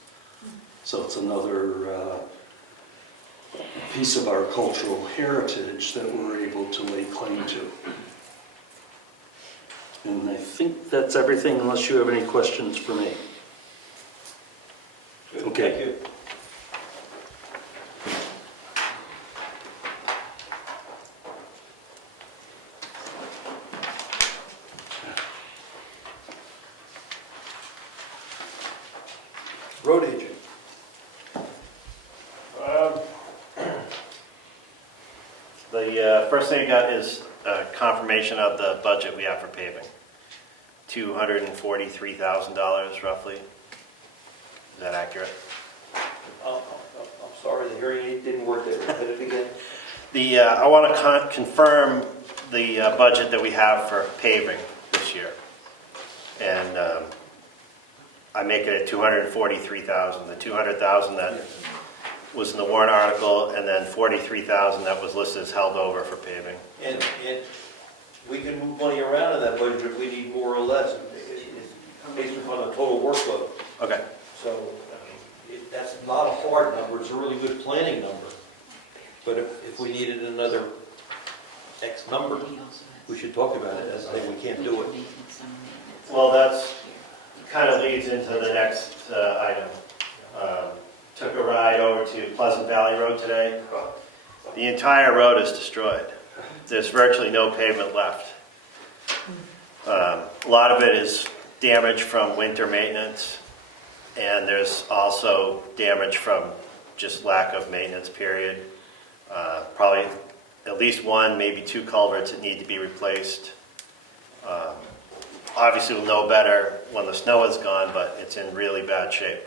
So it's another piece of our cultural heritage that we're able to lay claim to. And I think that's everything unless you have any questions for me. Good, Okay. Thank you. Road agent. The first thing I got is confirmation of the budget we have for paving. $243,000 roughly. Is that accurate? I'm sorry, the hearing aid didn't work there. Hit it again. I want to confirm the budget that we have for paving this year. And I make it at $243,000. The $200,000 that was in the warrant article, and then $43,000 that was listed as held over for paving. And we can move money around in that budget if we need more or less. It's based upon the total workload. Okay. So that's not a hard number, it's a really good planning number. But if we needed another X number, we should talk about it. I say we can't do it. Well, that's kind of leads into the next item. Took a ride over to Pleasant Valley Road today. The entire road is destroyed. There's virtually no pavement left. A lot of it is damage from winter maintenance, and there's also damage from just lack of maintenance, period. Probably at least one, maybe two culverts that need to be replaced. Obviously, we'll know better when the snow is gone, but it's in really bad shape.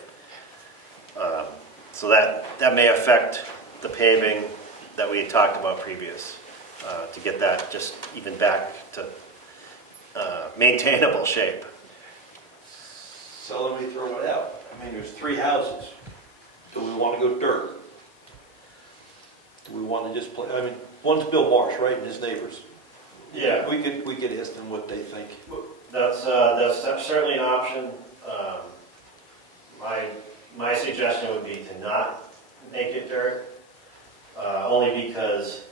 So that may affect the paving that we had talked about previous, to get that just even back to maintainable shape. So let me throw it out. I mean, there's 3 houses. Do we want to go dirt? Do we want to just play, I mean, one's Bill Marsh, right, and his neighbors. Yeah. We could ask them what they think. That's certainly an option. My suggestion would be to not make it dirt, only because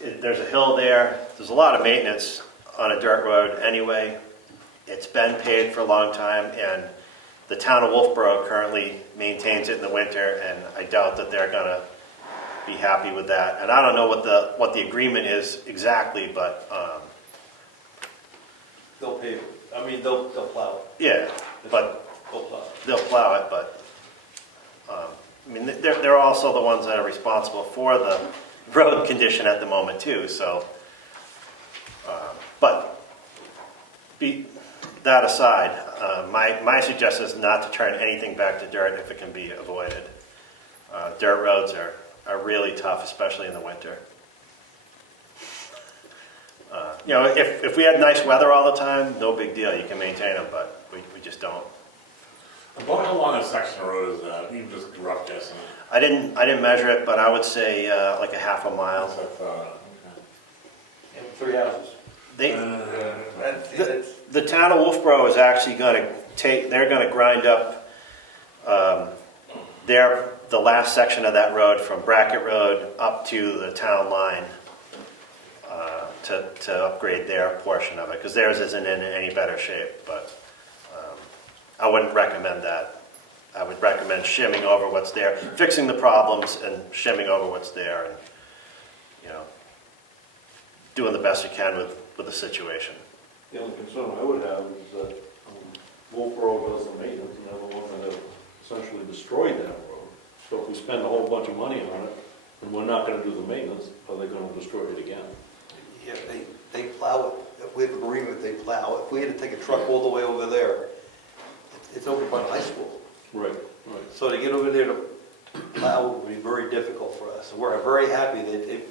there's a hill there. There's a lot of maintenance on a dirt road anyway. It's been paved for a long time, and the town of Wolfboro currently maintains it in the winter, and I doubt that they're gonna be happy with that. And I don't know what the agreement is exactly, but They'll pave it. I mean, they'll plow it. yeah, but They'll plow it. they'll plow it, but, I mean, they're also the ones that are responsible for the road condition at the moment too, so, but that aside, my suggestion is not to turn anything back to dirt if it can be avoided. Dirt roads are really tough, especially in the winter. You know, if we had nice weather all the time, no big deal, you can maintain them, but we just don't. About how long a section of road is that? You just rough guessing. I didn't measure it, but I would say like a half a mile. That's what I thought. And 3 houses. The town of Wolfboro is actually going to they're going to grind up the last section of that road from Brackett Road up to the town line to upgrade their portion of it, because theirs isn't in any better shape, but I wouldn't recommend that. I would recommend shimming over what's there, fixing the problems and shimming over what's there, and, you know, doing the best you can with the situation. The only concern I would have is that Wolfboro does the maintenance, and they're the one that have essentially destroyed that road. So if we spend a whole bunch of money on it, and we're not gonna do the maintenance, are they gonna destroy it again? Yeah, they plow it. If we have agreement, they plow it. If we had to take a truck all the way over there, it's over by the high school. Right. So to get over there to plow would be very difficult for us. So we're very happy that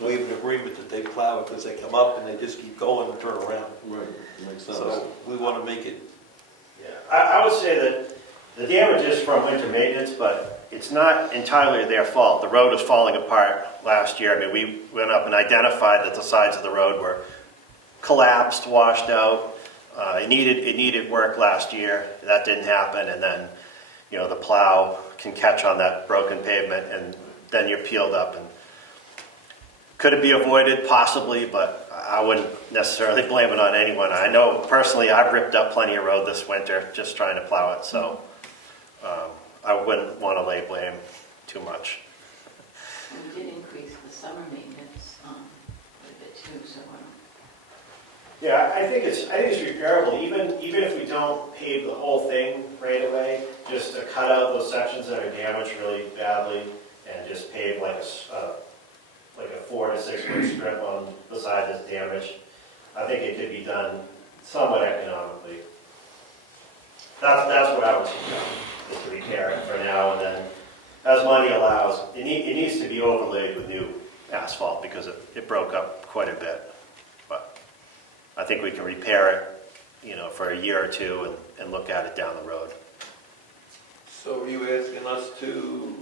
we have an agreement that they plow it, because they come up and they just keep going and turn around. Right, makes sense. So we want to make it, Yeah, I would say that the damage is from winter maintenance, but it's not entirely their fault. The road was falling apart last year. I mean, we went up and identified that the sides of the road were collapsed, washed out. It needed work last year. That didn't happen, and then, you know, the plow can catch on that broken pavement, and then you're peeled up. And could it be avoided? Possibly, but I wouldn't necessarily blame it on anyone. I know personally I've ripped up plenty of road this winter just trying to plow it, so I wouldn't want to lay blame too much. We did increase the summer maintenance a bit too, so Yeah, I think it's repairable, even if we don't pave the whole thing right away, just to cut out those sections that are damaged really badly and just pave like a 4 to 6 foot strip on the side that's damaged. I think it could be done somewhat economically. That's what I would suggest, is to repair it for now, and then as money allows, it needs to be overlaid with new asphalt because it broke up quite a bit. But I think we can repair it, you know, for a year or two and look at it down the road. so are you asking us to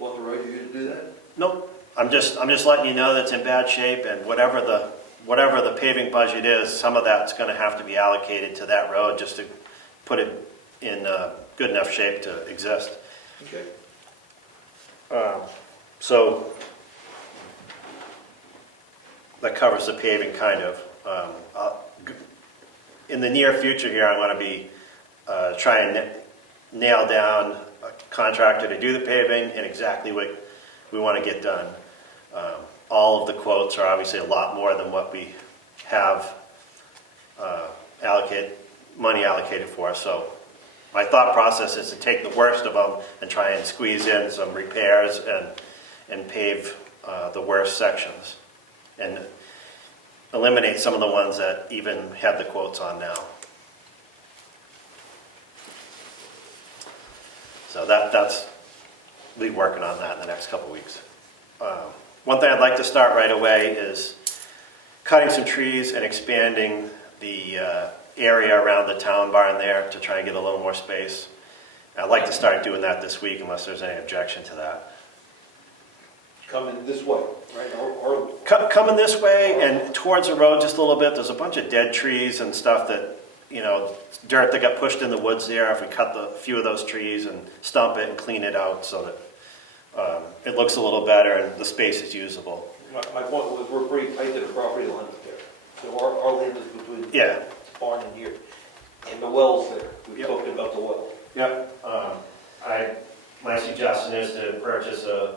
authorize you to do that? Nope, I'm just letting you know that it's in bad shape, and whatever the paving budget is, some of that's gonna have to be allocated to that road just to put it in good enough shape to exist. Okay. So that covers the paving kind of. In the near future here, I'm gonna be trying to nail down a contractor to do the paving and exactly what we want to get done. All of the quotes are obviously a lot more than what we have money allocated for, so my thought process is to take the worst of them and try and squeeze in some repairs and pave the worst sections. And eliminate some of the ones that even have the quotes on now. So that's, we'll be working on that in the next couple weeks. One thing I'd like to start right away is cutting some trees and expanding the area around the town barn there to try and get a little more space. I'd like to start doing that this week unless there's any objection to that. Coming this way, right, or Coming this way and towards the road just a little bit, there's a bunch of dead trees and stuff that, you know, dirt that got pushed in the woods there. If we cut a few of those trees and stump it and clean it out so that it looks a little better and the space is usable. my point was, we're pretty tight to the property line up there. So our land is between Yeah. the barn and here, and the well's there. We've Yep. talked about the well. Yep. My suggestion is to purchase a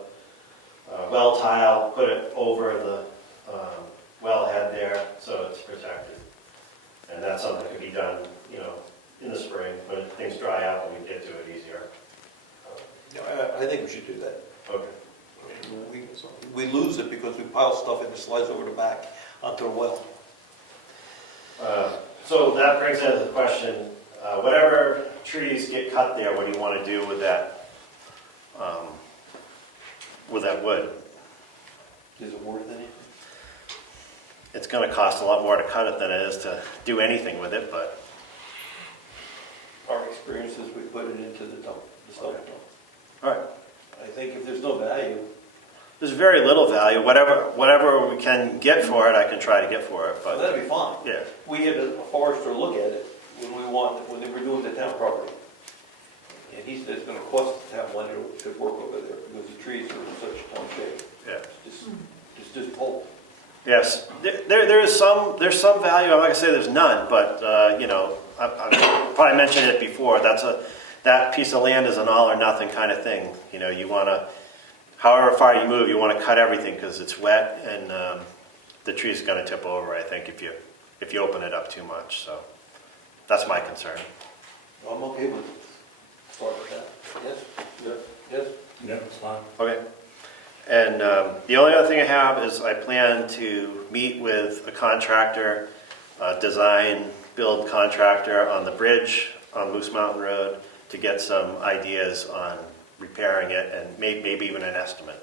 well tile, put it over the wellhead there so it's protected. And that's something that could be done, you know, in the spring when things dry out and we get to it easier. I think we should do that. Okay. We lose it because we pile stuff and it slides over the back onto the well. So that brings into the question, whatever trees get cut there, what do you want to do with that wood? Is it worth anything? It's going to cost a lot more to cut it than it is to do anything with it, but Our experience is we put it into the dump, the stump dump. all right. I think if there's no value, There's very little value. Whatever we can get for it, I can try to get for it. well, But that'd be fine. yeah, We had a forester look at it when they were doing the town property. And he said it's gonna cost the town money to work over there because the trees are in such tough shape. yeah. It's just pulp. Yes, there's some value. I'm not gonna say there's none, but you know, I've probably mentioned it before. That piece of land is an all or nothing kind of thing. You know, you want to, however far you move, you want to cut everything because it's wet and the tree's going to tip over. I think if you open it up too much. So that's my concern. I'm okay with start with that. Yes? Yes? Yeah, it's fine. Okay. And the only other thing I have is I plan to meet with a contractor, design, build contractor on the bridge on Moose Mountain Road to get some ideas on repairing it and maybe even an estimate.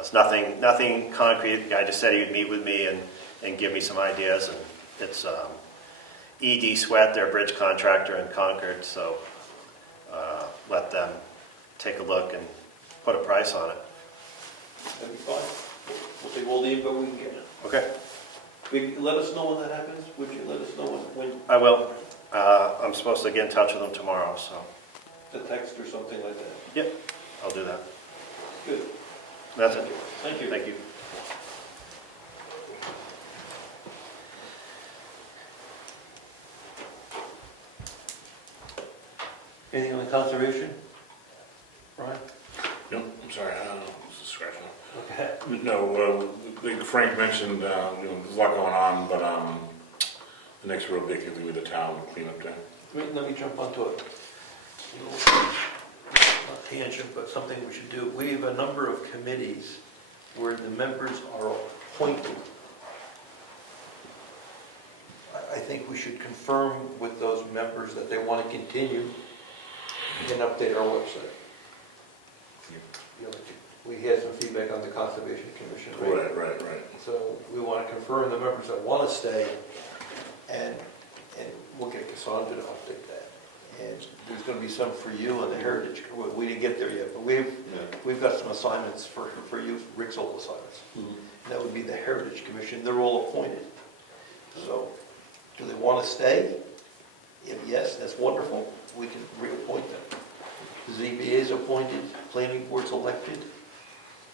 It's nothing concrete. The guy just said he would meet with me and give me some ideas. And it's ED Sweat, their bridge contractor in Concord, so let them take a look and put a price on it. That'd be fine. We'll take all the info we can get. Okay, Let us know when that happens. Would you let us know when I will. I'm supposed to get in touch with them tomorrow, so the text or something like that? yep, I'll do that. Good. That's it. Thank you. Thank you. Anything on the conservation? Brian? No, I'm sorry, I don't know, just scratching. Okay. No, like Frank mentioned, you know, there's a lot going on, but the next real big will be the town cleanup day. Let me jump onto it. Not tangent, but something we should do. We have a number of committees where the members are appointed. I think we should confirm with those members that they want to continue and update our website. You know, we had some feedback on the Conservation Commission. Right. So we want to confirm the members that want to stay, and we'll get Cassandra to update that. And there's going to be some for you on the Heritage. Well, we didn't get there yet, but we've got some assignments for you, Rick's old assignments. And that would be the Heritage Commission. They're all appointed. So do they want to stay? If yes, that's wonderful. We can reappoint them. The ZBA is appointed, planning board's elected,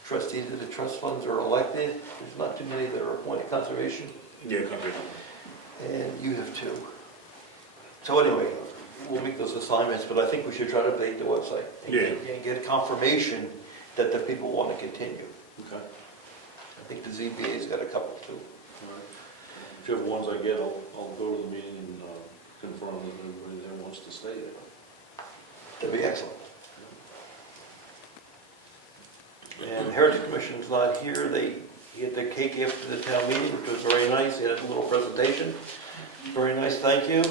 trustees of the trust funds are elected. There's not too many that are appointed. Conservation, Yeah, country. and you have two. So anyway, we'll make those assignments, but I think we should try to update the website. And get confirmation that the people want to continue. Okay. I think the ZBA's got a couple too. All right. Whichever ones I get, I'll go to the meeting and confirm that everybody there wants to stay there. That'd be excellent. And the Heritage Commission's not here. They had their cake after the town meeting, which was very nice. They had a little presentation. Very nice, thank you.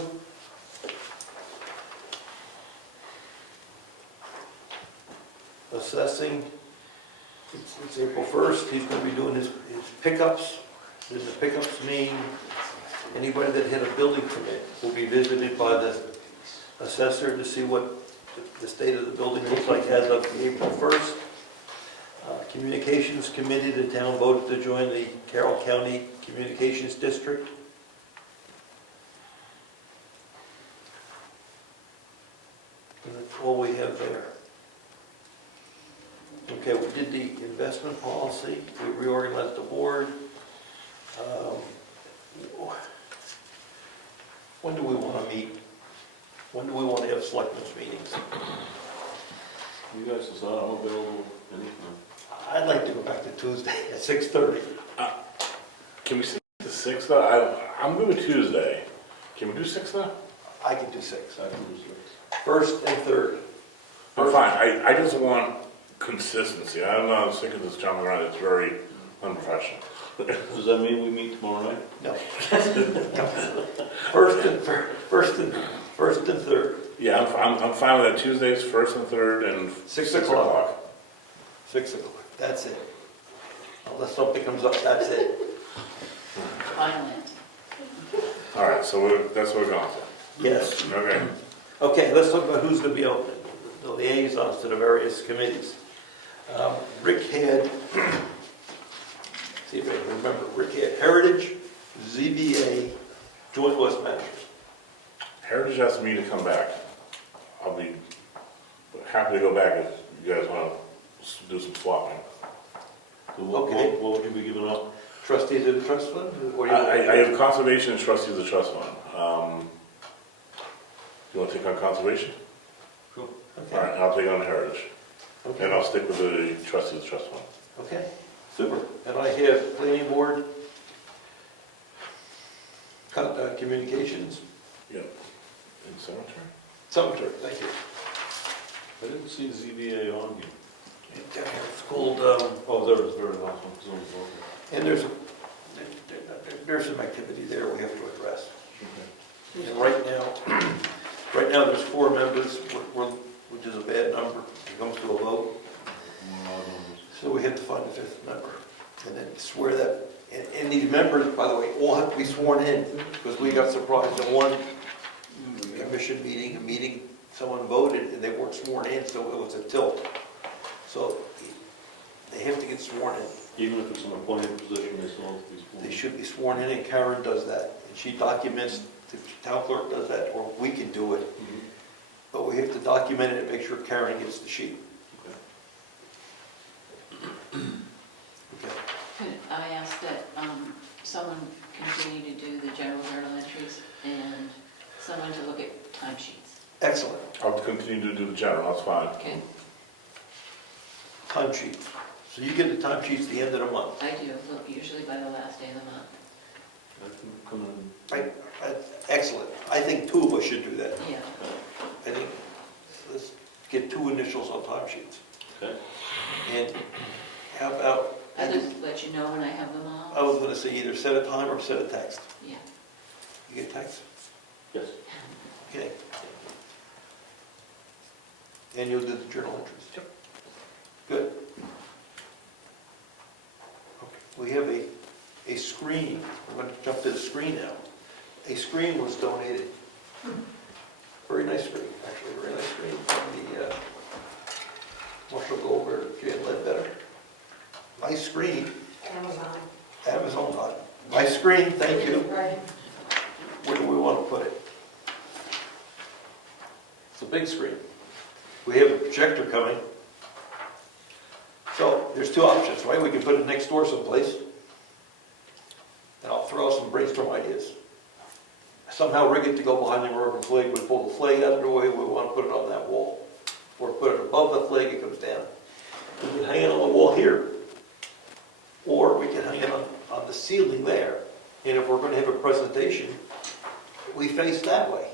Assessing, it's April 1st. He's going to be doing his pickups. And the pickups mean anybody that had a building permit will be visited by the assessor to see what the state of the building looks like as of April 1st. Communications Committee, the town voted to join the Carroll County Communications District. And that's all we have there. Okay, we did the investment policy, we reorganized the board. When do we want to meet? When do we want to have selectmen's meetings? You guys decide, I'm available anytime. I'd like to go back to Tuesday at 6:30. Can we see the 6th though? I'm good with Tuesday. Can we do 6th though? I can do 6. I can do 6. First and third. I'm fine. I just want consistency. I'm not sick of this jumping around. It's very unprofessional. Does that mean we meet tomorrow night? No. First and third. Yeah, I'm fine with that. Tuesdays, 1st and 3rd, and 6 o'clock. 6 o'clock, that's it. Unless something comes up, that's it. Final answer. All right, so that's what we're going to. Yes. Okay. Okay, let's talk about who's going to be open, the liaisons to the various committees. Rick had, see if I can remember, Rick had Heritage, ZBA, Joint West Managers. Heritage asked me to come back. I'll be happy to go back if you guys want to do some swapping. So what would you be giving up? Trustees of the trust fund? Or you- I have conservation and trustees of the trust fund. You want to take on conservation? Cool. All right, I'll take on heritage. Okay. And I'll stick with the trustees of the trust fund. Okay, super. And I have planning board, communications, Yep. And cemetery? cemetery, thank you. I didn't see ZBA on here. And down here it's called, Oh, there is, very last one. Zoning board. and there's some activity there we have to address. Okay. And right now there's 4 members, which is a bad number. It comes to a vote. So we have to find a 5th member. And then swear that, and these members, by the way, all have to be sworn in, because we got surprised in one commission meeting, someone voted and they weren't sworn in, so it was a tilt. So they have to get sworn in. Even if it's an appointed position, they still have to be sworn. They should be sworn in, and Karen does that. And she documents, the town clerk does that, or we can do it. Mhm. But we have to document it and make sure Karen gets the sheet. Okay. Could I ask that someone continue to do the general journal entries and someone to look at timesheets? Excellent. I'll continue to do the general, that's fine. Okay, Time sheet. So you get the time sheets at the end of the month. I do, look, usually by the last day of the month. I can come in. Right? Excellent. I think 2 of us should do that. Yeah, I think, let's get 2 initials on time sheets. Okay. And how about, I'll just let you know when I have them I all. was going to say either set a time or set a text. Yeah. You get text? Yes. Okay. And you'll do the journal entries? Yep. Good. Okay. We have a screen. We're going to jump to the screen now. A screen was donated. Very nice screen, actually, very nice screen from the Marshall Goldberg, Jan Ledbetter. Nice screen. Amazon got it. Nice screen, thank you. Where do we want to put it? It's a big screen. We have a projector coming. So there's 2 options, right? We can put it next door someplace. And I'll throw out some brainstorm ideas. Somehow rig it to go behind the American flag. We pull the flag out of the way, we want to put it on that wall. Or put it above the flag, it comes down. We can hang it on the wall here. Or we can hang it on the ceiling there. And if we're going to have a presentation, we face that way.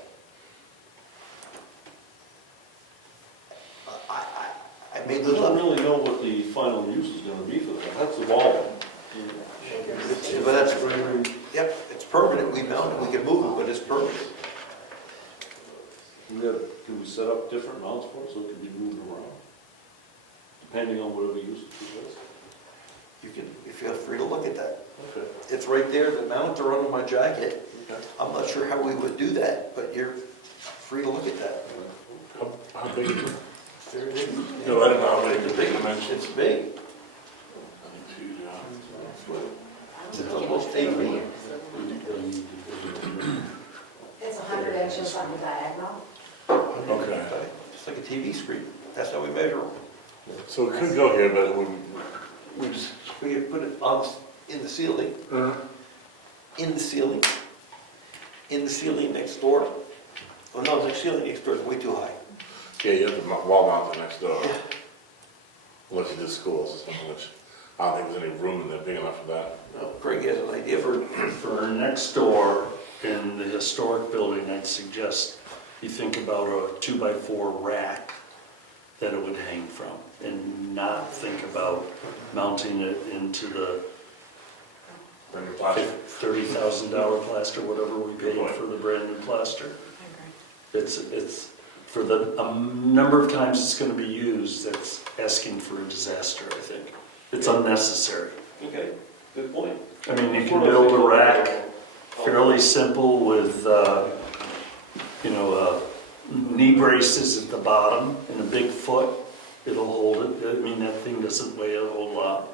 final use is gonna be for that, that's evolving. But that's, yep, it's permanent, we mount it, we can move it, but it's permanent. Can we set up different mounts for it so it can be moved around? Depending on whatever use it is. You can, you feel free to look at that. Okay. It's right there, the mounts are under my jacket. Okay. I'm not sure how we would do that, but you're free to look at that. How big is it? There it is. No, I don't know how big It's the big, dimensions. it's big. It's almost 8 feet. It's 100 inches on the diagonal. Okay. It's like a TV screen. That's how we measure them. So it could go here, but we just. We could put it on, in the ceiling, in the ceiling, in the ceiling next door. Oh no, the ceiling next door is way too high. Yeah, you have the wall mount next door. Unless you did schools or something, which I don't think there's any room in there big enough for that. No, Craig has an idea for, For next door in the historic building, I'd suggest you think about a 2x4 rack that it would hang from, and not think about mounting it into the $30,000 plaster, whatever we paid for the brand new plaster. It's for the number of times it's going to be used, that's asking for a disaster, I think. It's unnecessary. Okay, good point. I mean, you can build a rack fairly simple with, knee braces at the bottom and a big foot. It'll hold it. I mean, that thing doesn't weigh a whole lot.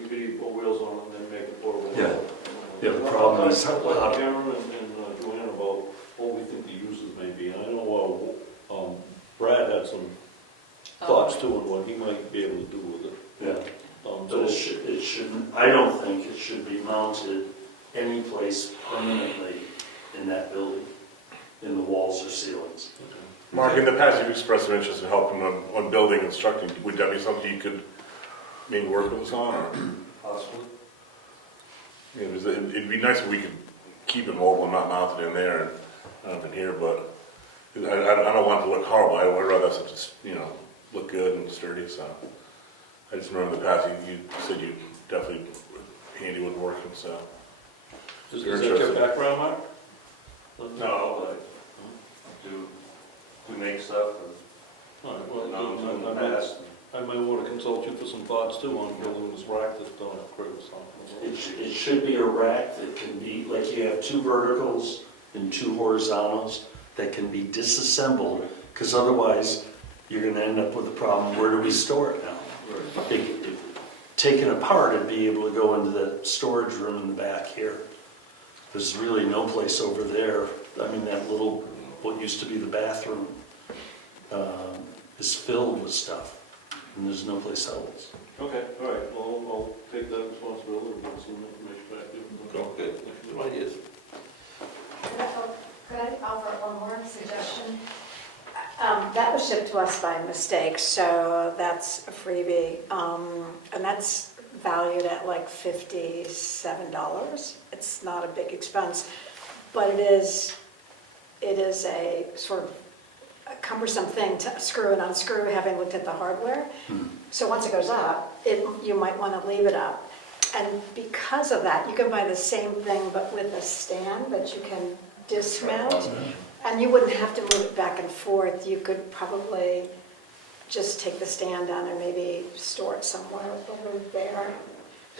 You could put wheels on it and then make it portable. Yeah. Yeah, the problem is I'll how, talk to Cameron and Joanne about what we think the uses may be. And I know Brad had some thoughts too on what he might be able to do with it. yeah. So But it shouldn't, I don't think it should be mounted any place permanently in that building, in the walls or ceilings. Mark, in the past, you've expressed some interest in helping on building, constructing. Would that be something you could maybe work with us on, or? Possibly. Yeah, it'd be nice if we could keep it mobile and not mounted in there and in here, but I don't want it to look horrible. I would rather have something, look good and sturdy, so. I just remember in the past, you said you definitely handy woodworking, so. is that your background, Mark? No, but we make stuff All right, well, and I might- I might want to consult you for some thoughts too on building this rack that Craig was talking about. It should be a rack that can be, like you have 2 verticals and 2 horizontals that can be disassembled, because otherwise you're going to end up with a problem, where do we store it now? Taken apart, it'd be able to go into the storage room in the back here. There's really no place over there. I mean, that little, what used to be the bathroom, is filled with stuff, and there's no place else. Okay, all right, well, I'll take that responsibility and get some information back to you. good, good ideas. Could I offer one more suggestion? That was shipped to us by mistake, so that's a freebie. And that's valued at like $57. It's not a big expense, but it is a sort of a cumbersome thing to screw and unscrew, having looked at the hardware. So once it goes up, you might want to leave it up. And because of that, you can buy the same thing, but with a stand that you can dismount. And you wouldn't have to move it back and forth. You could probably just take the stand down and maybe store it somewhere over there.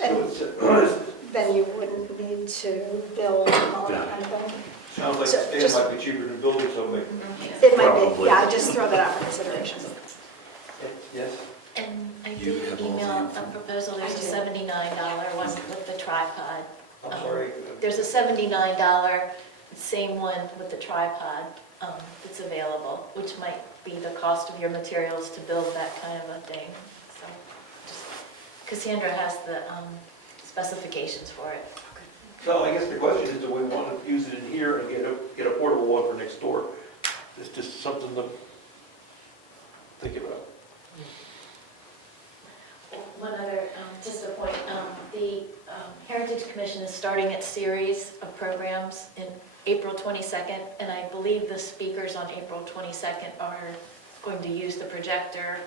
And then you wouldn't need to build and all that kind of thing. Sounds like So the stand might be cheaper than building something. It might be, Probably. yeah, just throw that out for consideration. Yes? And I You did have all the email a proposal, there's a $79 one with the tripod. I'm sorry. There's a $79, same one with the tripod that's available, which might be the cost of your materials to build that kind of a thing. So Cassandra has the specifications for it. So I guess the question is, do we want to use it in here and get a portable one for next door? It's just something to think about. One other, just a point, the Heritage Commission is starting its series of programs in April 22nd, and I believe the speakers on April 22nd are going to use the projector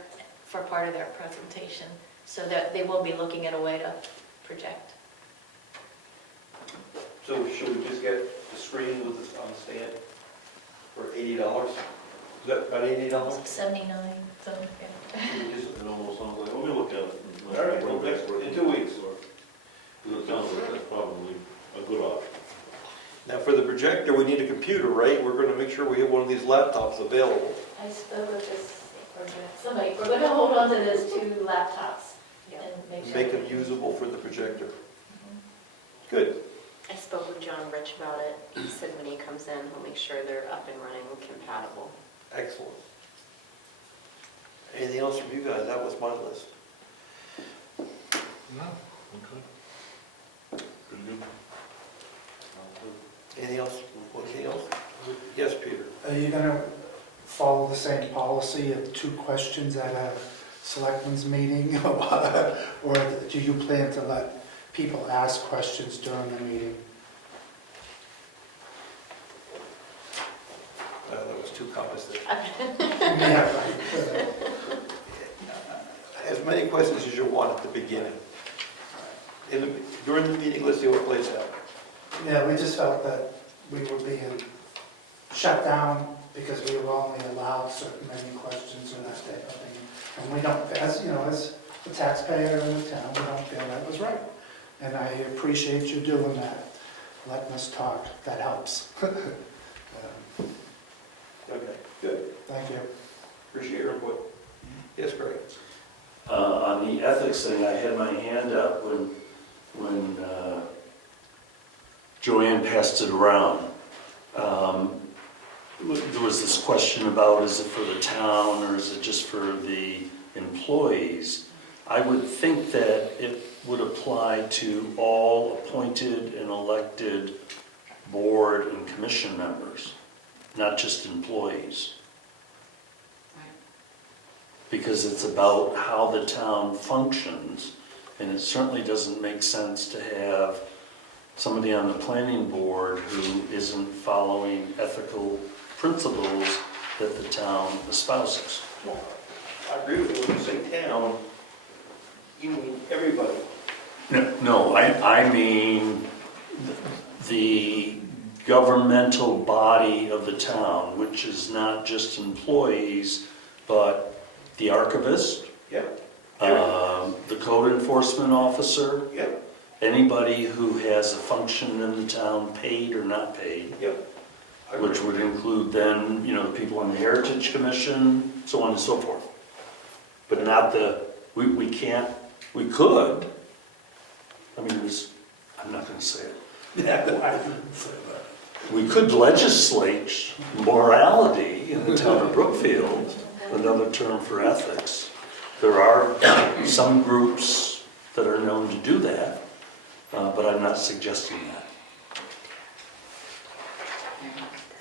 for part of their presentation. So that they will be looking at a way to project. So should we just get the screen with this on the stand for $80? Is that about $80? 79, something like that. It almost sounds like, let me look at it. All right, well, in 2 weeks. It sounds like that's probably a good option. Now, for the projector, we need a computer, right? We're gonna make sure we have one of these laptops available. I spoke with this, somebody, we're gonna hold on to those 2 laptops and make sure. Make them usable for the projector. Good. I spoke with John Rich about it. He said when he comes in, he'll make sure they're up and running and compatible. Excellent. Anything else from you guys? That was my list. No, okay. Pretty good. Anything else? Anything else? Yes, Peter? Are you gonna follow the same policy of 2 questions at a selectmen's meeting? Or do you plan to let people ask questions during the meeting? That was 2 comments there. Yeah, right. As many questions as you want at the beginning. During the meeting, let's see what plays out. Yeah, we just felt that we were being shut down because we were only allowed certain many questions and that type of thing. And we don't, as you know, as a taxpayer in the town, we don't feel that was right. And I appreciate you doing that, letting us talk, that helps. Okay, good. Thank you. Appreciate your input. Yes, Greg? On the ethics thing, I had my hand up when Joanne passed it around. There was this question about, is it for the town or is it just for the employees? I would think that it would apply to all appointed and elected board and commission members, not just employees. Because it's about how the town functions, and it certainly doesn't make sense to have somebody on the planning board who isn't following ethical principles that the town espouses. I agree with you. When you say town, you mean everybody. No, I mean the governmental body of the town, which is not just employees, but the archivist, Yep. the code enforcement officer, Yep. anybody who has a function in the town, paid or not paid, Yep. I which agree. would include then, the people on the Heritage Commission, so on and so forth. But not we can't, we could, I'm not going to say it. Yeah, I didn't say that. We could legislate morality in the town of Brookfield, another term for ethics. There are some groups that are known to do that, but I'm not suggesting that.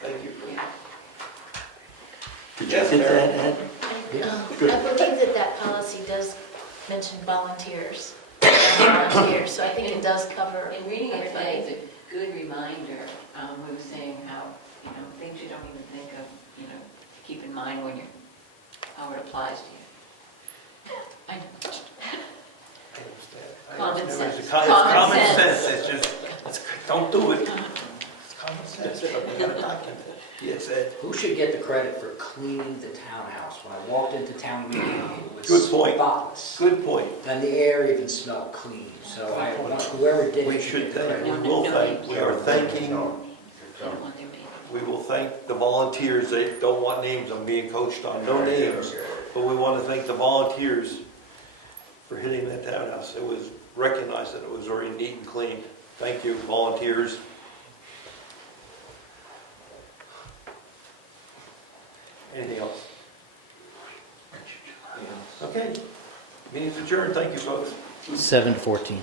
Thank you. Did you Yes, get Mary. that, Ed? Good. I believe that policy does mention volunteers. So I think it does cover In reading it today, everybody. it's a good reminder. We were saying how, things you don't even think of, to keep in mind when how it applies to you. I know. Common sense. It's Common common sense. sense. Don't do it. It's common sense, but we gotta document it. Yes, Ed? Who should get the credit for cleaning the townhouse? When I walked into town meeting, it was Good point. spotless. Good point. And the air even smelled clean. So I want whoever did We it should should get the thank, credit. we will thank, we are thanking, You don't want their name. we will thank the volunteers. They don't want names, I'm being coached on, no names. But we want to thank the volunteers for hitting that townhouse. It was recognized that it was very neat and clean. Thank you, volunteers. Anything else? Okay, meeting's adjourned. Thank you, folks. 7:14.